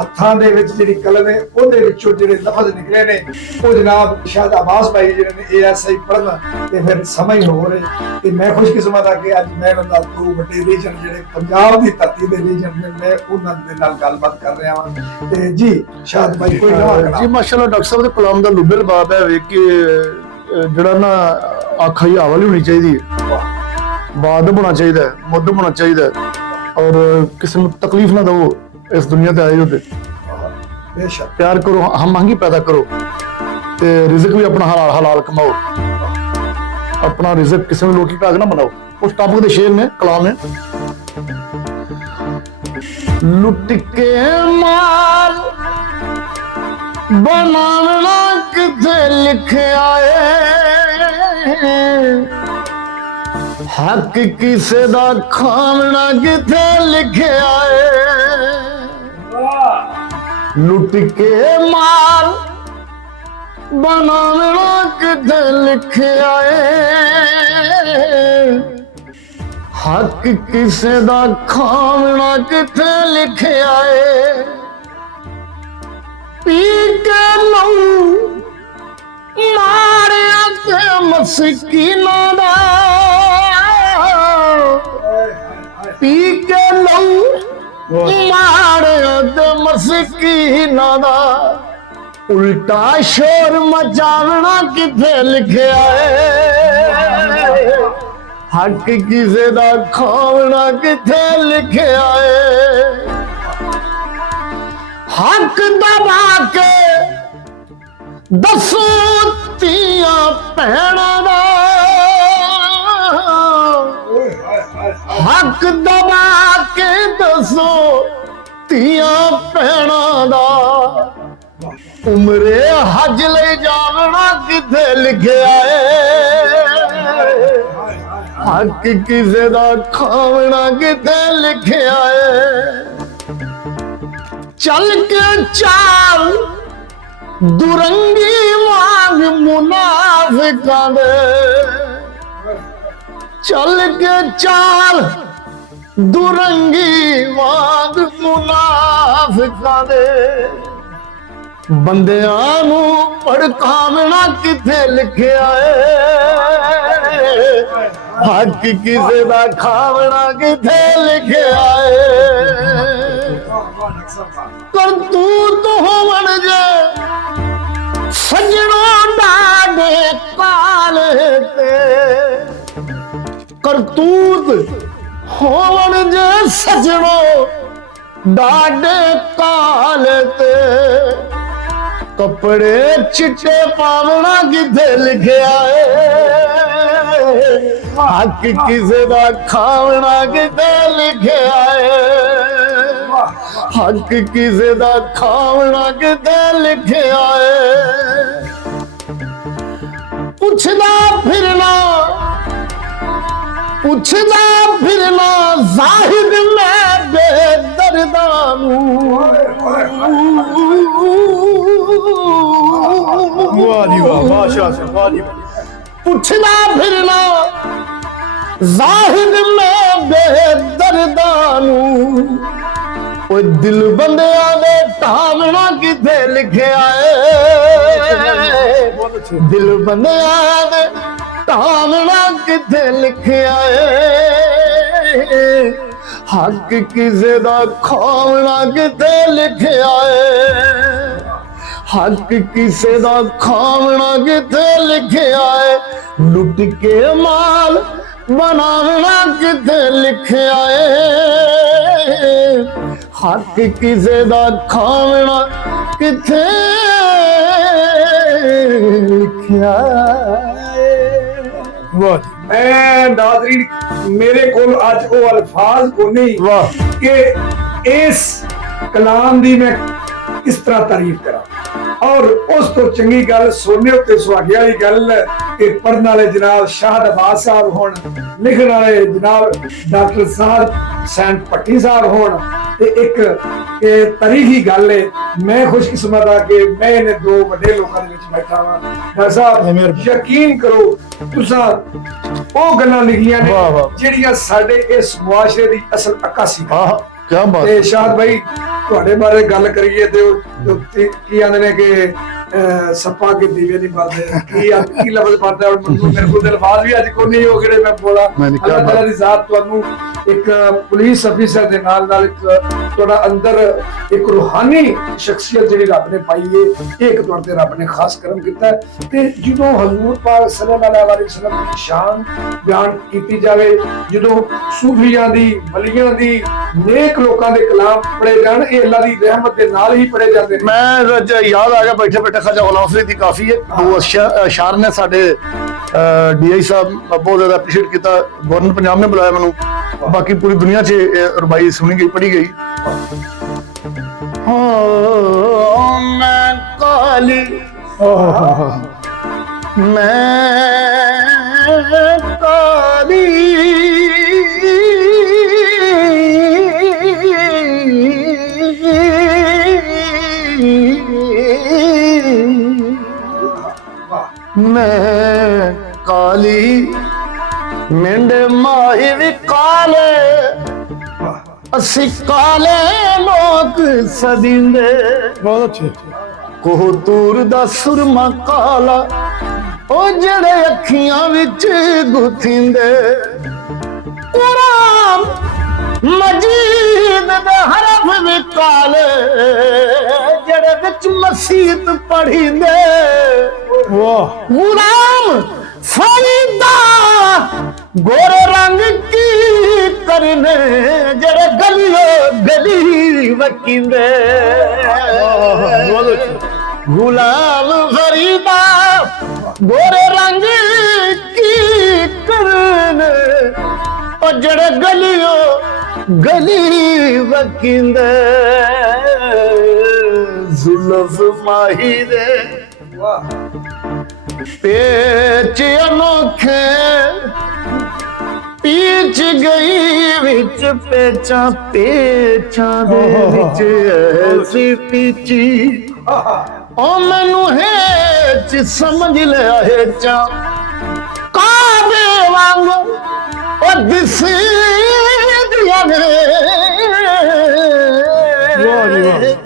ਹੱਥਾਂ ਦੇ ਵਿੱਚ ਜਿਹੜੀ ਕਲਮ ਹੈ ਉਹਦੇ ਵਿੱਚੋਂ ਜਿਹੜੇ ਲਫ਼ਜ਼ ਨਿਕਲੇ ਨੇ ਉਹ ਜਨਾਬ ਸ਼ਾਹਦ ਅब्बास ਭਾਈ ਜਿਹੜੇ ਨੇ ASI ਪੜ੍ਹਨ ਤੇ ਫਿਰ ਸਮਝ ਹੋ ਰਹੇ ਤੇ ਮੈਂ ਖੁਸ਼ਕਿਸਮਤ ਆ ਕਿ ਅੱਜ ਮੈਂ ਉਹਨਾਂ ਦੋ ਵੱਡੇ ਰੀਜਨ ਜਿਹੜੇ ਪੰਜਾਬ ਦੀ ਧਰਤੀ ਦੇ ਰੀਜਨ ਨੇ ਮੈਂ ਉਹਨਾਂ ਦੇ ਨਾਲ ਗੱਲਬਾਤ ਕਰ ਰਿਹਾ ਹਾਂ। ਤੇ ਜੀ ਸ਼ਾਹਦ ਭਾਈ ਕੋਈ ਨਵਾਂ ਜੀ ਮਾਸ਼ਾਅੱਲਾ ਡਾਕਟਰ ਸਾਹਿਬ ਦੇ ਕਲਾਮ ਦਾ ਲੁਬੇ ਲਬਾਬ ਹੈ ਵੇਖ ਕੇ ਜਿਹੜਾ ਨਾ ਅੱਖ ਹੀ ਹਵਾ ਹੋਣੀ ਚਾਹੀਦੀ ਹੈ, ਬਾਦ ਹੋਣਾ ਚਾਹੀਦਾ ਹੈ, ਮੁੱਢ ਹੋਣਾ ਚਾਹੀਦਾ ਹੈ ਔਰ ਕਿਸੇ ਨੂੰ ਤਕਲੀਫ ਨਾ ਦਿਓ। ਇਸ ਦੁਨੀਆ ਤੇ ਆਏ ਹੋ ਤੇ ਬੇਸ਼ੱਕ प्यार करो हम महंगी पैदा करो ते रिज़्क भी अपना हलाल हलाल कमाओ, अपना रिज़्क किसी ने रोटी टाग ना बनाओ। उस टापक दे शेर में कलाम है लुट के माल बनाना किथे लिखे आए हक किसे दा खाना किथे लिखे आए लुट के माल बनाना किथे लिखे आए हक किसे दा खाना किथे लिखे आए पी के लहू ਮਾਰਿਆ ਤੇ ਮਸਕੀਨਾਂ ਦਾ ਪੀ ਕੇ ਲਊ ਮਾਰਿਆ ਤੇ ਮਸਕੀਨਾਂ ਦਾ ਉਲਟਾ ਸ਼ੋਰ ਮਚਾਵਣਾ ਕਿੱਥੇ ਲਿਖਿਆ ਏ ਹੱਕ ਕਿਸੇ ਦਾ ਖਾਵਣਾ ਕਿੱਥੇ ਲਿਖਿਆ ਏ ਹੱਕ ਦਬਾ ਕੇ ਦੱਸੋ ਧੀਆਂ ਭੈਣਾਂ ਦਾ ਹੱਕ ਦਬਾ ਕੇ ਦੱਸੋ ਧੀਆਂ ਭੈਣਾਂ ਦਾ ਉਮਰੇ ਹੱਜ ਲਈ ਜਾਵਣਾ ਕਿੱਥੇ ਲਿਖਿਆ ਏ ਹੱਕ ਕਿਸੇ ਦਾ ਖਾਵਣਾ ਕਿੱਥੇ ਲਿਖਿਆ ਏ ਚੱਲ ਕੇ ਚਾਲ ਦੁਰੰਗੀ ਵਾਂਗ ਮੁਨਾਫਿਕਾਂ ਦੇ ਚੱਲ ਕੇ ਚਾਲ ਦੁਰੰਗੀ ਵਾਂਗ ਮੁਨਾਫਿਕਾਂ ਦੇ ਬੰਦਿਆਂ ਨੂੰ ਭੜਕਾਵਣਾ ਕਿੱਥੇ ਲਿਖਿਆ ਏ ਹੱਕ ਕਿਸੇ ਦਾ ਖਾਵਣਾ ਕਿੱਥੇ ਲਿਖਿਆ ਏ ਕਰਤੂਤ ਹੋਵਣ ਜੇ ਸੱਜਣੋਂ ਡਾਡੇ ਕਾਲੇ ਤੇ ਕਰਤੂਤ ਹੋਵਣ ਜੇ ਸੱਜਣੋਂ ਡਾਡੇ ਕਾਲੇ ਤੇ ਕੱਪੜੇ ਚਿੱਟੇ ਪਾਵਣਾ ਕਿੱਥੇ ਲਿਖਿਆ ਏ ਹੱਕ ਕਿਸੇ ਦਾ ਖਾਵਣਾ ਕਿੱਥੇ ਲਿਖਿਆ ਏ ਹੱਕ ਕਿਸੇ ਦਾ ਖਾਵਣਾ ਕਿੱਥੇ ਲਿਖਿਆ ਏ ਪੁੱਛਦਾ ਫਿਰਨਾ ਜ਼ਾਹਿਦ ਮੈਂ ਬੇਦਰਦਾਂ ਨੂੰ ਵਾਹ ਜੀ ਵਾਹ ਮਾਸ਼ਾ ਅੱਲਾਹ ਵਾਹ ਜੀ ਪੁੱਛਦਾ ਫਿਰਨਾ ਜ਼ਾਹਿਦ ਮੈਂ ਬੇਦਰਦਾਂ ਨੂੰ ਉਹ ਦਿਲ ਬੰਦਿਆਂ ਦੇ ਢਾਵਣਾ ਕਿੱਥੇ ਲਿਖਿਆ ਏ ਦਿਲ ਬੰਦਿਆਂ ਦੇ ਢਾਵਣਾ ਕਿੱਥੇ ਲਿਖਿਆ ਏ ਹੱਕ ਕਿਸੇ ਦਾ ਖਾਵਣਾ ਕਿੱਥੇ ਲਿਖਿਆ ਏ ਹੱਕ ਕਿਸੇ ਦਾ ਖਾਵਣਾ ਕਿੱਥੇ ਲਿਖਿਆ ਏ ਲੁੱਟ ਕੇ ਮਾਲ ਬਣਾਉਣਾ ਕਿੱਥੇ ਲਿਖਿਆ ਏ ਹੱਕ ਕਿਸੇ ਦਾ ਖਾਵਣਾ ਕਿੱਥੇ ਲਿਖਿਆ ਵਾਹ ਮੈਂ ਨਾਜ਼ਰੀਨ ਮੇਰੇ ਕੋਲ ਅੱਜ ਉਹ ਅਲਫਾਜ਼ ਕੋ ਨਹੀਂ ਵਾਹ ਕਿ ਇਸ ਕਲਾਮ ਦੀ ਮੈਂ ਕਿਸ ਤਰ੍ਹਾਂ ਤਾਰੀਫ ਕਰਾਂ ਔਰ ਉਸ ਤੋਂ ਚੰਗੀ ਗੱਲ ਸੋਨੇ ਉੱਤੇ ਸੁਹਾਗੇ ਵਾਲੀ ਗੱਲ ਕਿ ਪੜ੍ਹਨ ਵਾਲੇ ਜਨਾਬ ਸ਼ਾਹਦ ਅਬਾਸ ਸਾਹਿਬ ਹੋਣ ਲਿਖਣ ਵਾਲੇ ਜਨਾਬ ਡਾਕਟਰ ਸਾਹਿਬ ਸੈਂਟ ਪੱਟੀ ਸਾਹਿਬ ਹੋਣ ਤੇ ਇੱਕ ਇਹ ਤਾਰੀਖੀ ਗੱਲ ਹੈ ਮੈਂ ਖੁਸ਼ਕਿਸਮਤ ਆ ਕਿ ਮੈਂ ਇਹਨੇ ਦੋ ਵੱਡੇ ਲੋਕਾਂ ਦੇ ਵਿੱਚ ਬੈਠਾ ਹਾਂ ਡਾਕਟਰ ਸਾਹਿਬ ਯਕੀਨ ਕਰੋ ਤੁਸੀਂ ਉਹ ਗੱਲਾਂ ਲਿਖੀਆਂ ਨੇ ਜਿਹੜੀਆਂ ਸਾਡੇ ਇਸ ਮੁਆਸ਼ਰੇ ਦੀ ਅਸਲ ਅਕਾਸੀ ਕਿਆ ਬਾਤ ਤੇ ਸ਼ਾਹਦ ਭਾਈ ਤੁਹਾਡੇ ਬਾਰੇ ਗੱਲ ਕਰੀਏ ਤੇ ਕੀ ਆਂਦੇ ਨੇ ਕਿ ਸੱਪਾਂ ਕੇ ਦੀਵੇ ਨਹੀਂ ਬਾਲਦੇ ਕੀ ਲਫ਼ਜ਼ ਪੜਦਾ ਹੁਣ ਮੈਨੂੰ ਮੇਰੇ ਕੋਲ ਅਲਫਾਜ਼ ਵੀ ਅੱਜ ਕੋਈ ਨਹੀਂ ਹੋ ਗਏ ਮੈਂ ਬੋਲਾ ਅੱਲਾਹ ਤਾਲਾ ਦੀ ਜ਼ਾਤ ਤੁਹਾਨੂੰ ਇੱਕ ਪੁਲਿਸ ਅਫੀਸਰ ਦੇ ਨਾਲ ਇੱਕ ਤੁਹਾਡਾ ਅੰਦਰ ਇੱਕ ਰੂਹਾਨੀ ਸ਼ਖਸੀਅਤ ਜਿਹੜੀ ਰੱਬ ਨੇ ਪਾਈ ਹੈ ਇਹ ਇੱਕ ਤੁਹਾਡੇ ਰੱਬ ਨੇ ਖਾਸ ਕਰਮ ਕੀਤਾ ਤੇ ਜਦੋਂ ਹਜ਼ੂਰ ਪਾਕ ਸੱਲੱਲਾਹੁ ਅਲੈਹਿ ਵਸੱਲਮ ਦੀ ਸ਼ਾਨ ਬਿਆਨ ਕੀਤੀ ਜਾਵੇ ਜਦੋਂ ਸੂਫੀਆਂ ਦੀ ਵਲੀਆਂ ਦੀ ਨੇਕ ਲੋਕਾਂ ਦੇ ਕਲਾਮ ਪੜ੍ਹੇ ਜਾਣ ਇਹ ਅੱਲਾਹ ਦੀ ਰਹਿਮਤ ਦੇ ਨਾਲ ਹੀ ਪੜ੍ਹੇ ਜਾਂਦੇ ਨੇ ਮੈਂ ਯਾਦ ਆ ਗਿਆ ਬੈਠੇ ਬੈਠੇ ਖਾਜਾ ਗੁਲਾਮ ਫਰੀਦ ਦੀ ਕਾਫੀ ਹੈ ਉਹ ਅਸ਼ਾਰ ਨੇ ਸਾਡੇ ਡੀਆਈ ਸਾਹਿਬ ਬਹੁਤ ਜ਼ਿਆਦਾ ਅਪਰੀਸ਼ੀਏਟ ਕੀਤਾ ਗਵਰਨਰ ਪੰਜਾਬ ਨੇ ਬੁਲਾਇਆ ਮੈਨੂੰ ਬਾਕੀ ਪੂਰੀ ਦੁਨੀਆ 'ਚ ਰਬਾਈ ਸੁਣੀ ਗਈ ਪੜ੍ਹੀ ਗਈ ਮੈਂ ਕਾਲੀ ਮੈਂ ਕਾਲੀ मैं काली मेंढे माही भी काले असी काले लोग सदिंदे बहुत अच्छे कोह तूर दा सुरमा काला ਉਹ ਜਿਹੜੇ ਅੱਖੀਆਂ ਵਿੱਚ ਗੁੱਥਿੰਦੇ ਕੁਰਾਨ ਮਜੀਦ ਦੇ ਹਰਫ ਵੀ ਕਾਲੇ ਜਿਹੜੇ ਵਿੱਚ ਮਸੀਤ ਪੜ੍ਹੀਂਦੇ ਵਾਹ ਗੁਲਾਮ ਫਰੀਦਾ ਗੋਰੇ ਰੰਗ ਕੀ ਕਰਨੇ ਜਿਹੜੇ ਗਲੀਓ ਗਲੀ ਵਕੀਂਦੇ ਗੁਲਾਮ ਫਰੀਦਾ ਗੋਰੇ ਰੰਗ ਕੀ ਕਰਨੇ ਉਹ ਜਿਹੜੇ ਗਲੀਓ ਗਲੀ ਵਕੀਂਦੇ ਜ਼ੁਲਫ ਮਾਹੀ ਦੇ ਵਾਹ पेच अनोखे पीछ गई विच पेचा पेचा दे विच ऐसी पीची ओ मैनू हेच समझ लिया हेचा काबे वांग ओ दिसी दिया ने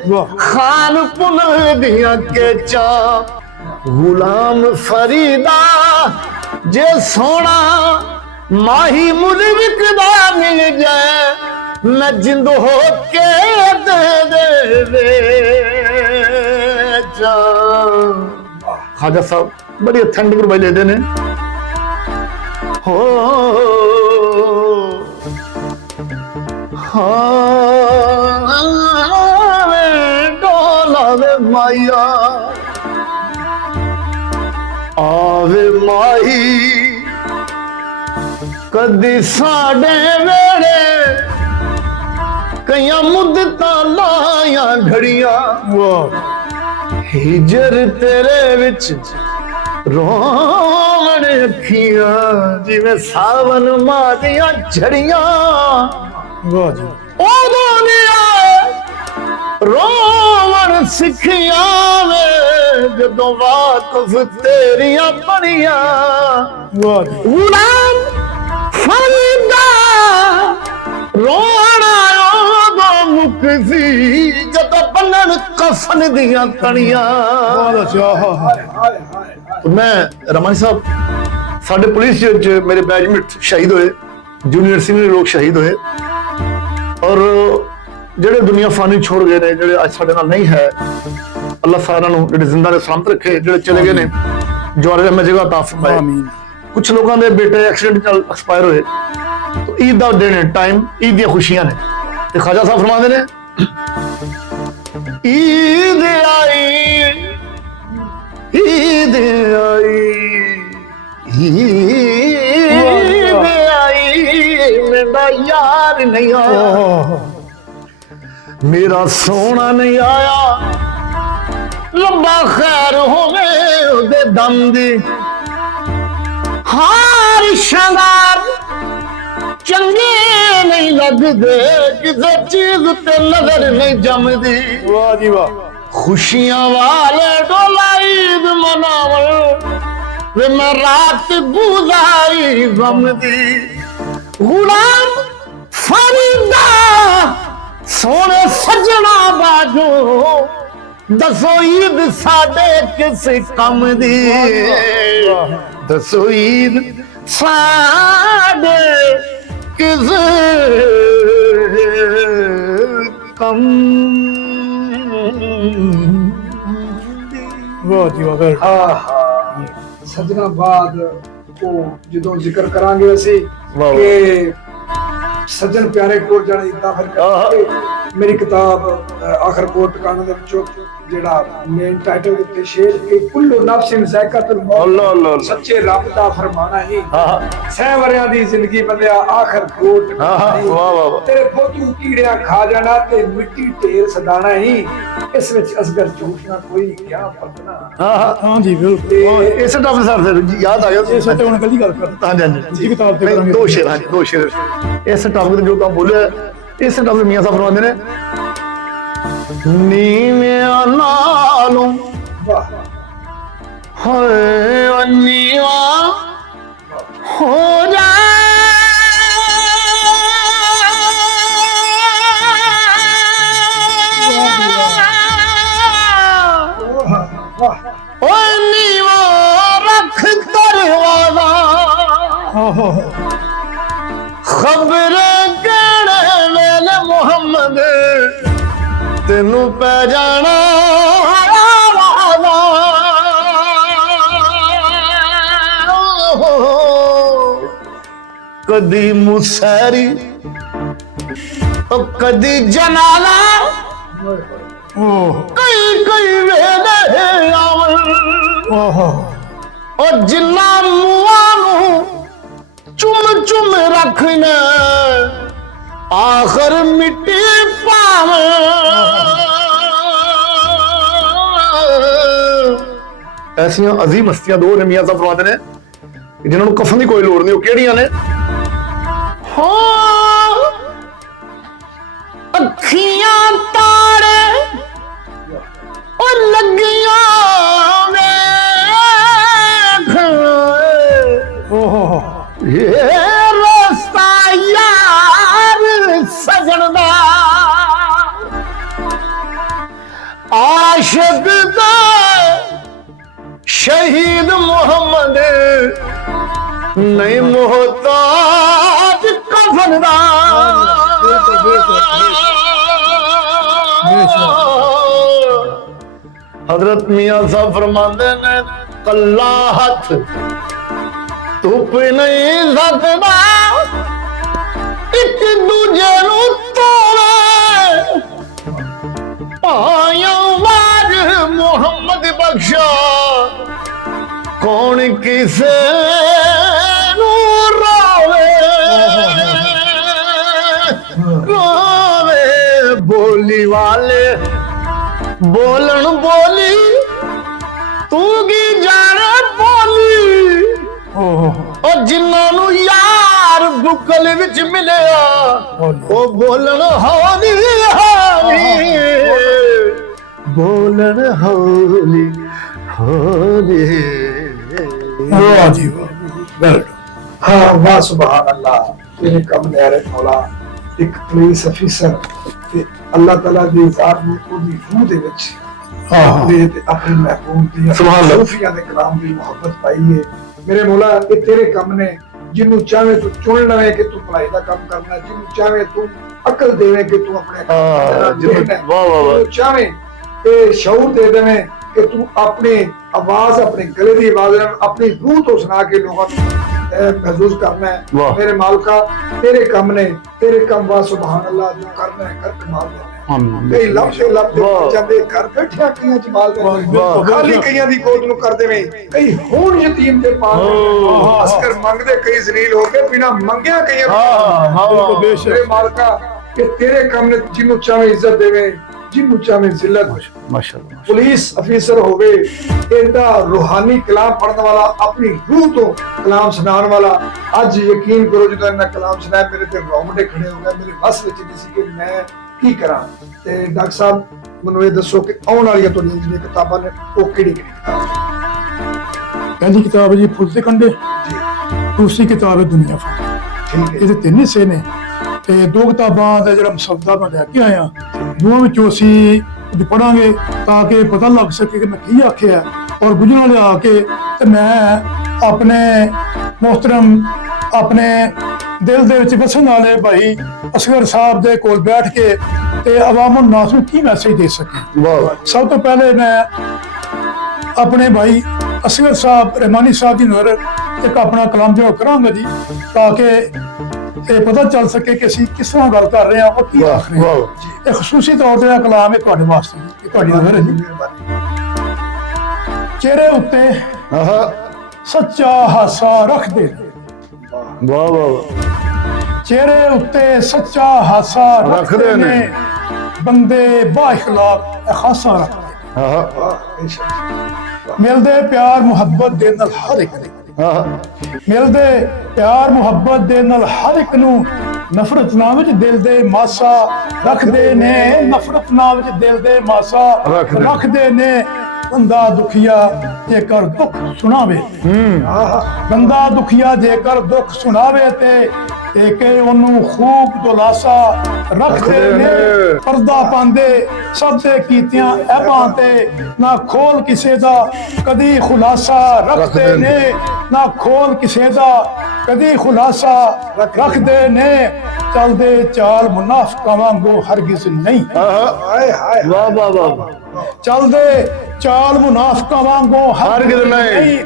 वाह खान पुनः दिया केचा गुलाम फरीदा जे सोना माही मुझ विकदा मिल जाए मैं जिंद हो के दे खाजा साहब बड़ी अथेंटिक रुबाई लेते ने हो डोला वे माया आवे माही कदी साडे वेड़े कई मुद्दतां लाया घड़ियां वाह हिजर तेरे विच रोवण अखियां जिवें सावन मां दियां झड़ियां वाह जी ओदों दी आए रोवण सिखिया वे जदों वाकफ तेरियां बनिया वाह जी गुलाम फरीदा रोना ओदों मुकसी जदों बन्नण कफन दियां तणियां बहुत अच्छा ਹਾਏ ਹਾਏ ਹਾਏ मैं रमन साहब साडे पुलिस च मेरे बैचमेट शहीद होए जूनियर सीनियर लोग शहीद होए और ਜਿਹੜੇ ਦੁਨੀਆ ਫਾਨੀ ਛੋੜ ਗਏ ਨੇ ਜਿਹੜੇ ਅੱਜ ਸਾਡੇ ਨਾਲ ਨਹੀਂ ਹੈ ਅੱਲਾਹ ਸਾਰਿਆਂ ਨੂੰ ਜਿਹੜੇ ਜ਼ਿੰਦਾ ਨੇ ਸਲਾਮਤ ਰੱਖੇ ਜਿਹੜੇ ਚਲੇ ਗਏ ਨੇ ਜਵਾਰੇ में जगह ता फरमाए आमीन कुछ लोगों ਦੇ ਬੇਟੇ ਐਕਸੀਡੈਂਟ ਨਾਲ ਐਕਸਪਾਇਰ ਹੋਏ तो ईद ਦਾ ਦਿਨ ਹੈ ਟਾਈਮ ईद ਦੀਆਂ ਖੁਸ਼ੀਆਂ ਨੇ ਤੇ ਖਾਜਾ ਸਾਹਿਬ ਫਰਮਾਉਂਦੇ ਨੇ ईद आई ईद आई मेरा यार नहीं आया ओह मेरा सोना नहीं आया लंबा खैर होवे ओदे दम दी हार शंगार चंगे नहीं लगदे किसे चीज ते नजर नहीं जमदी वाह जी वाह खुशियां वाले डोला ईद मनावण वे मैं रात गुजारी गम दी गुलाम फरीदा सोने सजना बाजो दसो ईद साडे किस कम दी दसो ईद साडे किस कम वाह जी वाह very good। ਆਹਾ ਸਜਣਾ ਬਾਦ ਉਹ ਜਦੋਂ ਜ਼ਿਕਰ ਕਰਾਂਗੇ ਅਸੀਂ ਵਾਹ। ਕਿ ਸੱਜਣ ਪਿਆਰੇ ਕੋਲ ਜਾਣਾ ਇਦਾਂ ਫਿਰ ਕਰਕੇ ਮੇਰੀ ਕਿਤਾਬ ਆਖਰ ਕੋਟ ਟਿਕਾਣੇ ਦੇ ਵਿੱਚੋਂ ਜਿਹੜਾ ਮੇਨ ਟਾਈਟਲ ਦੇ ਉੱਤੇ ਸ਼ੇਰ ਕਿ ਕੁੱਲੂ ਨਫਸਿਨ ਜ਼ਾਇਕਾਤੁਲ ਮੌਤ ਅੱਲਾ ਅੱਲਾ ਅੱਲਾ। ਸੱਚੇ ਰੱਬ ਦਾ ਫਰਮਾਨਾ ਹੀ ਹਾਂ ਸਹਿਵਰਿਆਂ ਦੀ ਜ਼ਿੰਦਗੀ ਬੰਦਿਆ ਆਖਰ ਕੋਟ ਟਿਕਾਣਾ ਹੀ। ਵਾਹ ਵਾਹ ਵਾਹ। ਤੇਰੇ ਬੋਤੂ ਕੀੜਿਆਂ ਖਾ ਜਾਣਾ ਤੇ ਮਿੱਟੀ ਢੇਰ ਸਦਾਣਾ ਹੀ ਇਸ ਵਿੱਚ ਅਸਗਰ ਝੂਠ ਨਾ ਕੋਈ ਕਿਆ ਪਤਨਾ ਹਾਂ हाँ जी बिल्कुल ਹਾਂ ਇਸੇ ਟਾਪ ਸਰ ਯਾਦ ਆ ਗਿਆ ये सत्य होने कल गल कर ਹਾਂਜੀ ਹਾਂਜੀ जी किताब ते ਨਹੀਂ, करांगे ਦੋ ਸ਼ੇਰ ਹਾਂਜੀ ਦੋ ਸ਼ੇਰ ਇਸ ਟਾਪ ਤੇ ਜੋ ਕੰਮ ਬੋਲਿਆ ਇਸ ਟਾਪ ਤੇ ਮੀਆਂ ਸਾਹਿਬ ਫਰਮਾਉਂਦੇ ਨੇ ਨੀਵਿਆਂ ਨਾਲੋਂ ਵਾਹ ਹਾਏ ਨੀਵਾ ਹੋ ਜਾ ਵਾਹ ਓ ਨੀਵਾ ਰੱਖ खबर कहने वेले मुहम्मद तेनू पै जाना कदी मुसैरी कदी जनाला कई कई वेले आवन और जिन्ना मुआ नू चुम चुम रखना आखिर मिट्टी पावे ऐसियां अजीम हस्तियां दो ने मियां साहब फरमाते ने जिन्होंने कफन की कोई लोड़ नहीं, वो केड़ियां ने? हाँ अखियां तारे और लगियां ये रास्ता यार सजन दा आशिक दा शहीद मोहम्मद नहीं मोहताज कफन दा। हजरत मियां साहब फरमाते ने कल्ला हथ धुप नहीं सकदा एक दूजे नू तोड़े आया वाज मोहम्मद बख्शा कौन किसे नू रोवे रोवे बोली वाले बोलन बोली तू की जाने बोली और जिन्होंने यार बुकल विच मिलिया वो बोलन हौली हौली बोलन हौली हौली। हाँ वाह सुभान अल्लाह तेरे कम न्यारे मौला एक पुलिस अफसर ते अल्लाह ताला दी ज़ात ने ओदी रूह दे विच अपने महबूब दी सूफिया दे कलाम दी मोहब्बत पाई है। मेरे मौला ये तेरे कम ने जिन्नू चाहे तू चुन लवे कि तू भलाई दा काम करना, जिन्नू चाहे तू अकल देवे कि तू अपने जिन्नू चाहे ये शऊर दे देवे कि तू अपनी आवाज अपने गले की आवाज अपनी रूह तो सुना के लोगों को महसूस करना है। मेरे मालिका तेरे कम ने तेरे कम वा सुभान अल्लाह जो करना है कर कमाल देना कई लफ्ज़ जाते घर बैठिया कईयां च माल देना खाली कईयां दी गोद नु कर देवे कई होण यतीम दे पास अस्कर मंगदे कई जलील हो के बिना मंगिया कईयां मेरे मालिका कि तेरे कम ने जिन्नू चाहे इज्जत देवे जिन्नू चाहे जिल्लत माशाअल्लाह। पुलिस अफसर होवे एदा रूहानी कलाम पढ़ने वाला अपनी रूह तो कलाम सुनाने वाला आज यकीन करो जो मैं कलाम सुनाया मेरे ते रोंगटे खड़े हो गए मेरे बस विच नहीं सी कि मैं की करा। ते डॉक्टर साहब मैनूं ये दसो कि आउण वाली तुहाडीआं जिहड़ियां किताबां ने वो किहड़ी किताब? पहली किताब है जी फुल ते कंडे, दूसरी किताब है दुनिया फुल। ठीक है ये तीन हिस्से ने ते दो किताबां दा जिहड़ा मसौदा मैं लैके आया दोवां विचों असीं पढ़ांगे ताकि पता लग सके कि मैं की आखिया और गुजरां लिया के ते मैं अपने मोहतरम अपने दिल दे विच बसन वाले भाई असगर साहब दे कोल बैठ के ते अवामुन नास नूं की मैसेज दे सके। सब तो पहले मैं अपने भाई असगर साहब रहमानी साहब की नज़र एक अपना कलाम जो करांगा जी ताकि ये पता चल सके कि असीं किस तरह गल कर रहे हैं और की आख रहे हैं। एक खसूसी तौर ते कलाम है तुहाडे वास्ते तुहाडी नज़र है जी। चेहरे उत्ते सच्चा हासा रख दे वाह वाह चेहरे उत्ते सच्चा हासा रखदे ने बंदे बाइखलाक खासा रखदे मिलदे प्यार मुहब्बत दे नाल हर एक मिलदे प्यार मुहब्बत दे नाल हर एक नूं नफरत ना विच दिल दे मासा रखदे ने नफरत ना विच दिल दे मासा रखदे ने बंदा दुखिया जेकर दुख सुनावे बंदा दुखिया जेकर दुख सुनावे ते ओनू खूब दुलासा रखदे ने पर्दा पांदे सब दे कीतियां ऐबां ते ना खोल किसे दा कदी खुलासा रखदे ने ना खोल किसे दा ਕਦੀ ਖੁਲਾਸਾ ਰੱਖਦੇ ਨੇ, ਚੱਲਦੇ ਚਾਲ ਮੁਨਾਫਿਕਾਂ ਵਾਂਗੂ ਹਰਗਿਜ਼ ਨਹੀਂ। ਹਾਏ ਹਾਏ ਵਾਹ ਵਾਹ ਵਾਹ। ਚੱਲਦੇ ਚਾਲ ਮੁਨਾਫਿਕਾਂ ਵਾਂਗੂ ਹਰਗਿਜ਼ ਨਹੀਂ।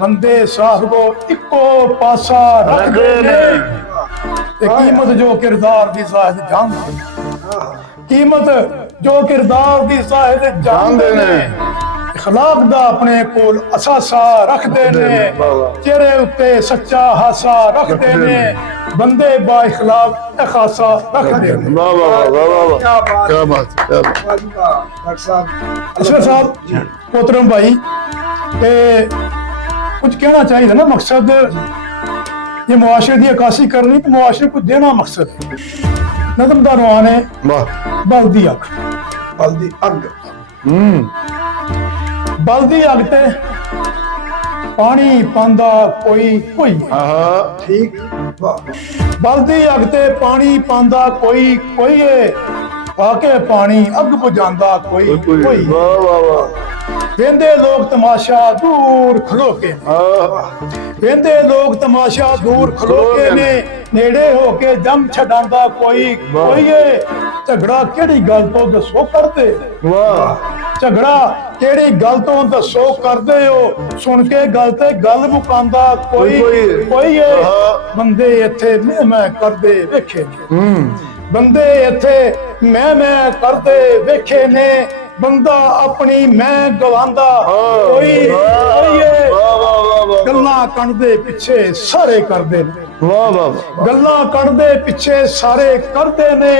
ਬੰਦੇ ਸਾਹਿਬੋ ਇੱਕੋ ਪਾਸਾ ਰੱਖਦੇ ਨੇ, ਤੇ ਕੀਮਤ ਜੋ ਕਿਰਦਾਰ ਦੀ ਜ਼ਾਹਿਦ ਜਾਣਦੇ, ਕੀਮਤ ਜੋ ਕਿਰਦਾਰ ਦੀ ਜ਼ਾਹਿਦ ਜਾਣਦੇ ਨੇ। ਇਖਲਾਕ ਦਾ ਆਪਣੇ ਕੋਲ ਅਸਾਸਾ ਰੱਖਦੇ ਨੇ, ਚਿਹਰੇ ਉੱਤੇ ਸੱਚਾ ਹਾਸਾ ਰੱਖਦੇ ਨੇ, ਬੰਦੇ ਬਾ ਇਖਲਾਕ ਤੇ ਖਾਸਾ ਰੱਖਦੇ ਨੇ। ਵਾਹ ਵਾਹ ਵਾਹ ਵਾਹ। ਕਿਆ ਬਾਤ ਕੀ ਬਾਤ ਕੀ ਬਾਤ। ਡਾਕਟਰ ਸਾਹਿਬ ਅਸਰ ਸਾਹਿਬ ਕੋਤਰਮ ਭਾਈ, ਤੇ ਕੁਝ ਕਹਿਣਾ ਚਾਹੀਦਾ ना, मकसद ये मुआशरे की अक्कासी करनी तो मुआशरे को देना मकसद है। नज़म दा रवान है वाह। बलदी अग, ਬਲਦੀ ਅੱਗ बलदी अग ते पानी पांदा कोई कोई, ਠੀਕ ਵਾਹ बलदी अग ते पानी पांदा कोई कोई है, पाके पानी अग बुझांदा कोई कोई। वाह वाह वाह। वेंदे लोग तमाशा दूर खलो के, वेंदे लोग तमाशा दूर खलो के ने, नेड़े होके दम छडांदा कोई कोई है। झगड़ा केड़ी गल तो दसो करदे, वाह। झगड़ा केड़ी गल तो दसो करदे हो, सुन के गल ते गल मुकांदा कोई कोई है। बंदे इत्थे मैं करदे वेखे, बंदे इत्थे मैं करदे वेखे ने, बंदा अपनी मैं गवांदा कोई कोई है। गल्लां कणदे पिछे सारे करदे ने, वाह वाह। गल्लां कणदे पिछे सारे करदे ने,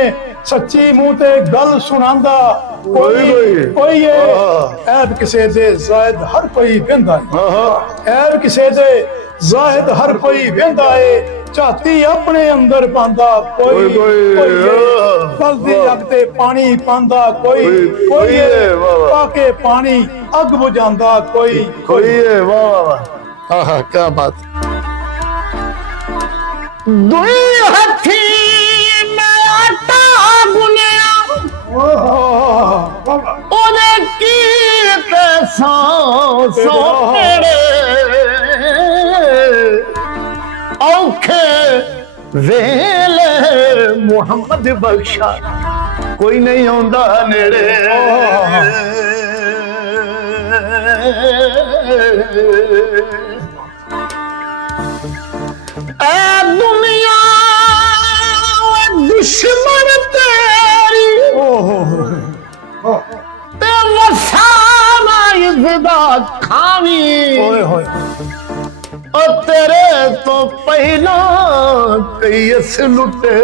सच्ची मुंह ते गल सुनांदा कोई कोई है। ऐब किसे दे जायद हर कोई वेंदा है, ऐब किसे दे जायद हर कोई वेंदा है, झाती अपने अंदर पांदा कोई कोई है। बलदी अग ते पानी पांदा कोई कोई है, पाके पानी अग बुझांदा कोई कोई है। वाह वाह वाह। आहा क्या बात। दुई हथी मैं आटा गुनिया, ओने कीते सौ तेरे औखे वेले मुहम्मद बख्शा कोई नहीं आंदा नेड़े। ऐ दुनिया दुश्मन तेरी ते वसाना इज़दा खावी, ओए होए और तेरे तो पहला कई अस लुटे,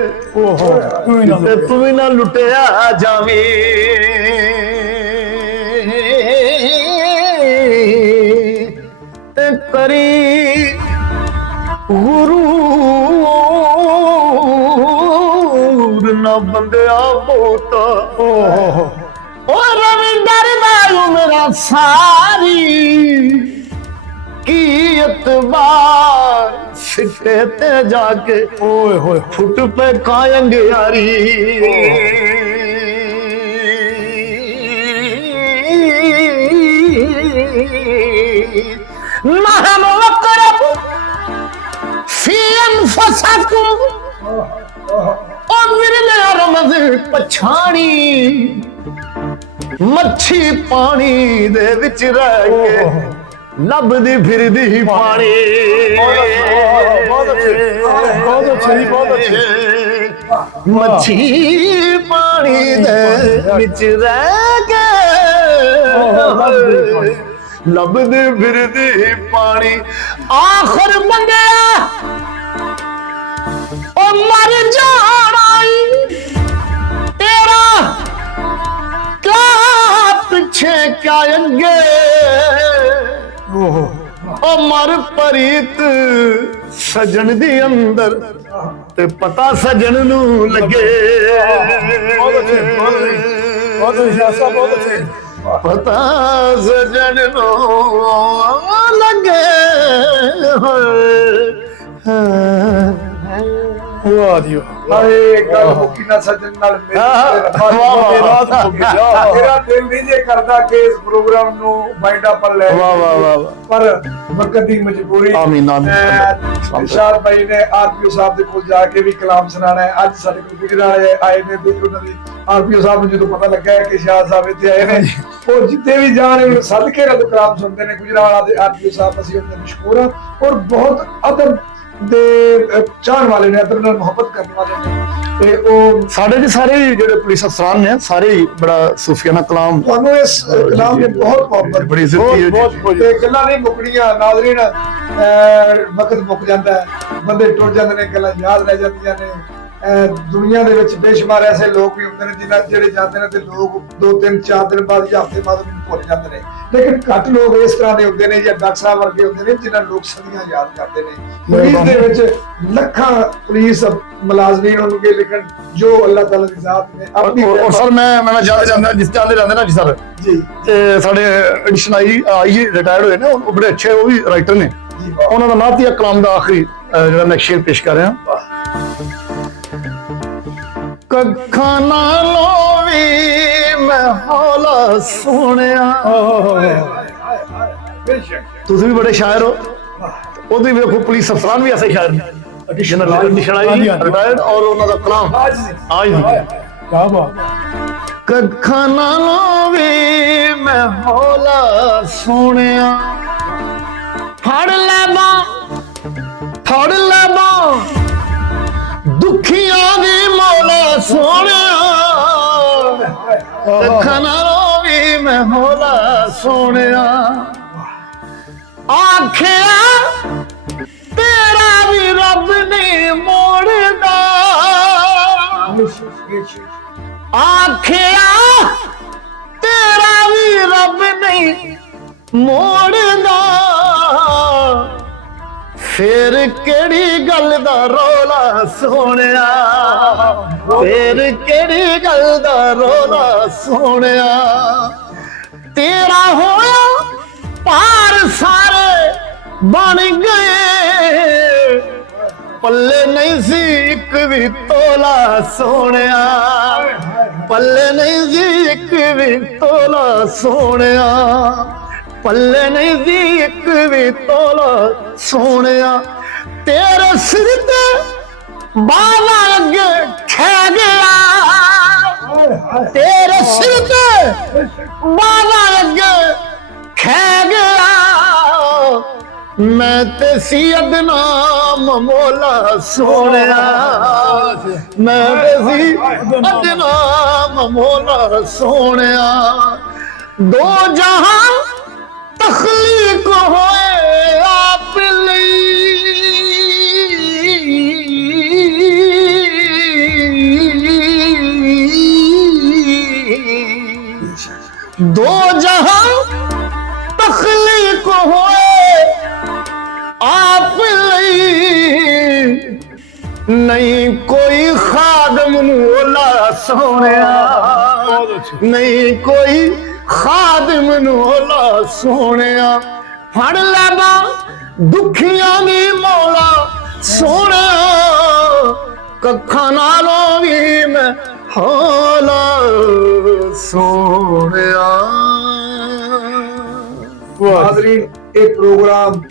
ओहो तू ही ना ते तू ही ना लुटिया जावी। ते करी गुरूर ना बंदिया बोता, ओहो ओ रवि डरदा मेरा सारी की एतबार सिटे ते जाके ओए होए फुट पे कायंग यारी। महम वकरब फी अनफसकुम और विरले रमज पछाणी, मच्छी पानी दे विच रह के लभदी फिरदी पानी। बहुत अच्छे बहुत अच्छे। मच्छी पानी दे विच रह के लभदी फिरदी पानी। आखिर बंदिया ओ मर जाना तेरा क्या पीछे क्या अगे, ओहो ओ मर परीत सजन दी अंदर ते पता सजन नू लगे। बहुत अच्छे बहुत अच्छे बहुत अच्छे। पता सजन नू लगे। वाह दियो ਹਾਏ ਗੱਲ ਮੁੱਕੀ ਨਾ ਸੱਜਣ ਨਾਲ ਮੇਰੀ वाह वाह ਮੇਰਾ ਦਿਲ ਨਹੀਂ ਜੇ ਕਰਦਾ ਕਿ ਇਸ ਪ੍ਰੋਗਰਾਮ ਨੂੰ ਵਾਈਂਡ ਅਪ ਲੈ ਵਾਹ ਵਾਹ ਵਾਹ ਵਾਹ। ਪਰ ਵਕਤ ਦੀ ਮਜਬੂਰੀ ਆਮੀਨ, ਆਮੀਨ। ਇਰਸ਼ਾਦ ਭਾਈ ਨੇ ਆਰਪੀਓ ਸਾਹਿਬ ਦੇ ਕੋਲ ਜਾ ਕੇ ਵੀ ਕਲਾਮ ਸੁਣਾਣਾ ਹੈ। ਅੱਜ ਸਾਡੇ ਕੋਲ ਗੁਜਰਾਲੇ ਆਏ ਨੇ ਤੇ ਉਹਨਾਂ ਦੀ ਆਰਪੀਓ ਸਾਹਿਬ ਨੂੰ ਜਦੋਂ ਪਤਾ ਲੱਗਾ ਹੈ ਕਿ ਸ਼ਾਹ ਸਾਹਿਬ ਇੱਥੇ ਆਏ ਨੇ, ਉਹ ਜਿੱਥੇ ਵੀ ਜਾਣ ਸਦਕੇ ਨਾਲ ਕਲਾਮ ਸੁਣਦੇ ਨੇ। ਗੁਜਰਾਲਾ ਦੇ ਆਰਪੀਓ ਸਾਹਿਬ ਅਸੀਂ ਉਹਨਾਂ ਦੇ ਮਸ਼ਹੂਰ ਹਾਂ ਔਰ ਬਹੁਤ ਅਦਬ ਦੇ ਚਾਹਣ ਵਾਲੇ ਨੇ, ਅਦਬ ਨਾਲ ਮੁਹੱਬਤ ਕਰਨ ਵਾਲੇ ਨੇ। ਤੇ ਉਹ ਸਾਡੇ ਦੇ ਸਾਰੇ ਜਿਹੜੇ ਪੁਲਿਸ ਅਫਸਰਾਨ ਨੇ ਸਾਰੇ ਹੀ ਬੜਾ ਸੂਫੀਆਨਾ ਕਲਾਮ ਤੁਹਾਨੂੰ ਇਸ ਕਲਾਮ ਦੇ ਬਹੁਤ ਮੁਹੱਬਤ, ਬੜੀ ਇੱਜ਼ਤ ਹੈ ਜੀ। ਤੇ ਗੱਲਾਂ ਨਹੀਂ ਮੁੱਕਣੀਆਂ ਨਾਜ਼ਰੀਨ। ਵਕਤ ਮੁੱਕ ਜਾਂਦਾ ਹੈ, ਬੰਦੇ ਟੁੱਟ ਜਾਂਦੇ ਨੇ, ਗੱਲਾਂ ਯਾਦ ਰਹਿ ਜਾਂਦੀਆਂ ਨੇ। ਦੁਨੀਆ ਦੇ ਵਿੱਚ ਬੇਸ਼ੁਮਾਰ ਐਸੇ ਲੋਕ ਵੀ ਹੁੰਦੇ ਨੇ ਜਿਨ੍ਹਾਂ ਜਿਹੜੇ ਜਾਂਦੇ ਨੇ ਤੇ ਲੋਕ 2-3-4 ਦਿਨ ਬਾਅਦ ਜਾਂ ਹਫ਼ਤੇ ਬਾਅਦ ਉਹਨੂੰ ਭੁੱਲ ਜਾਂਦੇ ਨੇ, ਲੇਕਿਨ ਘੱਟ ਲੋਕ ਇਸ ਤਰ੍ਹਾਂ ਦੇ ਹੁੰਦੇ ਨੇ ਜਾਂ ਡਾਕਟਰ ਸਾਹਿਬ ਵਰਗੇ ਹੁੰਦੇ ਨੇ ਜਿਨ੍ਹਾਂ ਲੋਕ ਸਦੀਆਂ ਯਾਦ ਕਰਦੇ ਨੇ। ਪੁਲਿਸ ਦੇ ਵਿੱਚ ਲੱਖਾਂ ਪੁਲਿਸ ਮੁਲਾਜ਼ਮੀਨ ਹੋਣਗੇ, ਲੇਕਿਨ ਜੋ ਅੱਲਾਹ ਤਾਲਾ ਦੀ ਜ਼ਾਤ ਨੇ ਆਪਣੀ ਔਰ ਸਰ ਮੈਂ ਜਾਂਦੇ ਰਹਿੰਦੇ ਨਾ ਜੀ ਸਰ, ਜੀ ਤੇ ਸਾਡੇ ਐਡੀਸ਼ਨ ਆਈ ਰਿਟਾਇਰਡ ਹੋਏ ਨੇ, ਉਹ ਬੜੇ ਅੱਛੇ, ਉਹ ਵੀ ਰਾਈਟਰ ਨੇ। ਜੀ ਵਾਹ। ਉਹਨਾਂ ਦਾ ਨਾਤੀਆ ਕਲਾਮ ਦਾ ਆਖਰੀ ਜਿਹੜਾ ਮੈਂ ਸ਼ੇਰ ਪੇਸ਼ ਕਰ ਰਿਹਾ। ਕੱਖਾਂ ਨਾਲੋਂ ਵੀ ਮੈਂ ਹੌਲਾ ਸੋਹਣਿਆ। ਬੇਸ਼ੱਕ ਤੁਸੀਂ ਵੀ ਬੜੇ ਸ਼ਾਇਰ ਹੋ, ਉਹਦੇ ਵੀ ਵੇਖੋ ਪੁਲਿਸ ਅਫਸਰਾਨ ਵੀ ਐਸੇ ਸ਼ਾਇਰ ਨੇ। ਐਡੀਸ਼ਨ ਆਈ ਰਿਟਾਇਰਡ ਔਰ ਉਹਨਾਂ ਦਾ ਕਲਾਮ ਅੱਜ ਆਜ ਕਿਆ ਬਾਤ। ਕੱਖਾਂ ਨਾਲੋਂ ਵੀ ਮੈਂ ਹੌਲਾ ਸੋਹਣਿਆ। ਫੜ ਲੈ ਬਾਂ ਦੁਖੀਆਂ ਦੀ ਮੌਲਾ ਸੋਹਣਿਆ। ਕੱਖਾਂ ਨਾਲੋਂ ਵੀ ਮੈਂ ਹੌਲਾ ਸੋਹਣਿਆ। ਆਖਿਆ ਤੇਰਾ ਵੀ ਰੱਬ ਨਹੀਂ ਮੋੜਦਾ। ਆਖਿਆ ਤੇਰਾ ਵੀ ਰੱਬ ਨਹੀਂ ਮੋੜਦਾ। ਫੇਰ ਕਿਹੜੀ ਗੱਲ ਦਾ ਰੌਲਾ ਸੋਹਣਿਆ। ਫੇਰ ਕਿਹੜੀ ਗੱਲ ਦਾ ਰੌਲਾ ਸੋਹਣਿਆ। ਤੇਰਾ ਹੋਇਆ ਪਾਰ ਸਾਰੇ ਬਣ ਗਏ। ਪੱਲੇ ਨਹੀਂ ਸੀ ਇੱਕ ਵੀ ਤੋਲਾ ਸੋਹਣਿਆ। ਪੱਲੇ ਨਹੀਂ ਸੀ ਇੱਕ ਵੀ ਤੋਲਾ ਸੋਹਣਿਆ। ਪੱਲੇ ਨਹੀਂ ਸੀ ਇੱਕ ਵੀ ਤੋਲਾ ਸੋਹਣਿਆ। ਤੇਰੇ ਸਿਰ ਤੇ ਬਾਲਾਂ ਅੱਗੇ ਖੈ ਗਿਆ। ਤੇਰੇ ਸਿਰ ਤੇ ਬਾਲਾਂ ਅੱਗੇ ਖੈ ਗਿਆ। ਮੈਂ ਤੇ ਸੀ ਅਦਨਾਮ ਮੌਲਾ ਸੋਹਣਿਆ। ਮੈਂ ਤੇ ਸੀ ਅਦਨਾਮ ਮੌਲਾ ਸੋਹਣਿਆ। ਦੋ ਜਹਾਂ ਤਖਲੀਕ ਹੋਏ ਆਪ ਲਈ। ਦੋ ਜਹਾਂ ਤਖਲੀਕ ਹੋਏ ਆਪ ਲਈ। ਨਹੀਂ ਕੋਈ ਖਾਦਮ ਨੂੰ ਔਲਾ ਸੋਹਣਿਆ। ਨਹੀਂ ਕੋਈ ਖਾਦਮ ਨੂੰ ਔਲਾ ਸੋਹਣਿਆ। ਫੜ ਲੈ ਬਾਂ ਦੁਖੀਆਂ ਦੀ ਮੌਲਾ ਸੋਹਣਿਆ। ਕੱਖਾਂ ਨਾਲੋਂ ਵੀ ਮੈਂ ਹੌਲਾ ਸੋਹਣਿਆ। ਨਾਜ਼ਰੀਨ, ਇਹ ਪ੍ਰੋਗਰਾਮ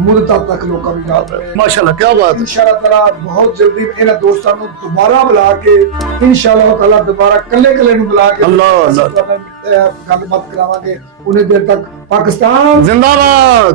ਮੁੱਦਤਾਂ ਤੱਕ ਲੋਕਾਂ ਨੂੰ ਯਾਦ ਰਹੇ। ਮਾਸ਼ਾਅੱਲਾ, ਕੀ ਬਾਤ ਹੈ। इंशाअल्लाह ताला बहुत जल्दी ਇਹਨਾਂ ਦੋਸਤਾਂ ਨੂੰ ਦੁਬਾਰਾ ਬੁਲਾ ਕੇ इंशाअल्लाह ताला ਦੁਬਾਰਾ ਕੱਲੇ ਨੂੰ ਬੁਲਾ ਕੇ ਅੱਲਾਹ ਗੱਲਬਾਤ ਕਰਾਵਾਂਗੇ। ਉਹਨੇ ਦੇਰ ਤੱਕ ਪਾਕਿਸਤਾਨ ਜ਼ਿੰਦਾਬਾਦ।